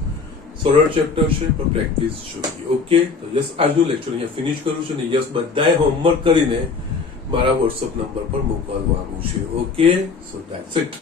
સરળ ચેપ્ટર છે પણ પ્રેક્ટિસ જોઈએ ઓકે તો યસ આજનું લેક્ચર અહીંયા ફિનિશ કરું છું ને યસ બધાએ હોમવર્ક કરીને મારા વોટ્સઅપ નંબર પર મોકલવાનું છે ઓકે સો ધેટ્સ ઇટ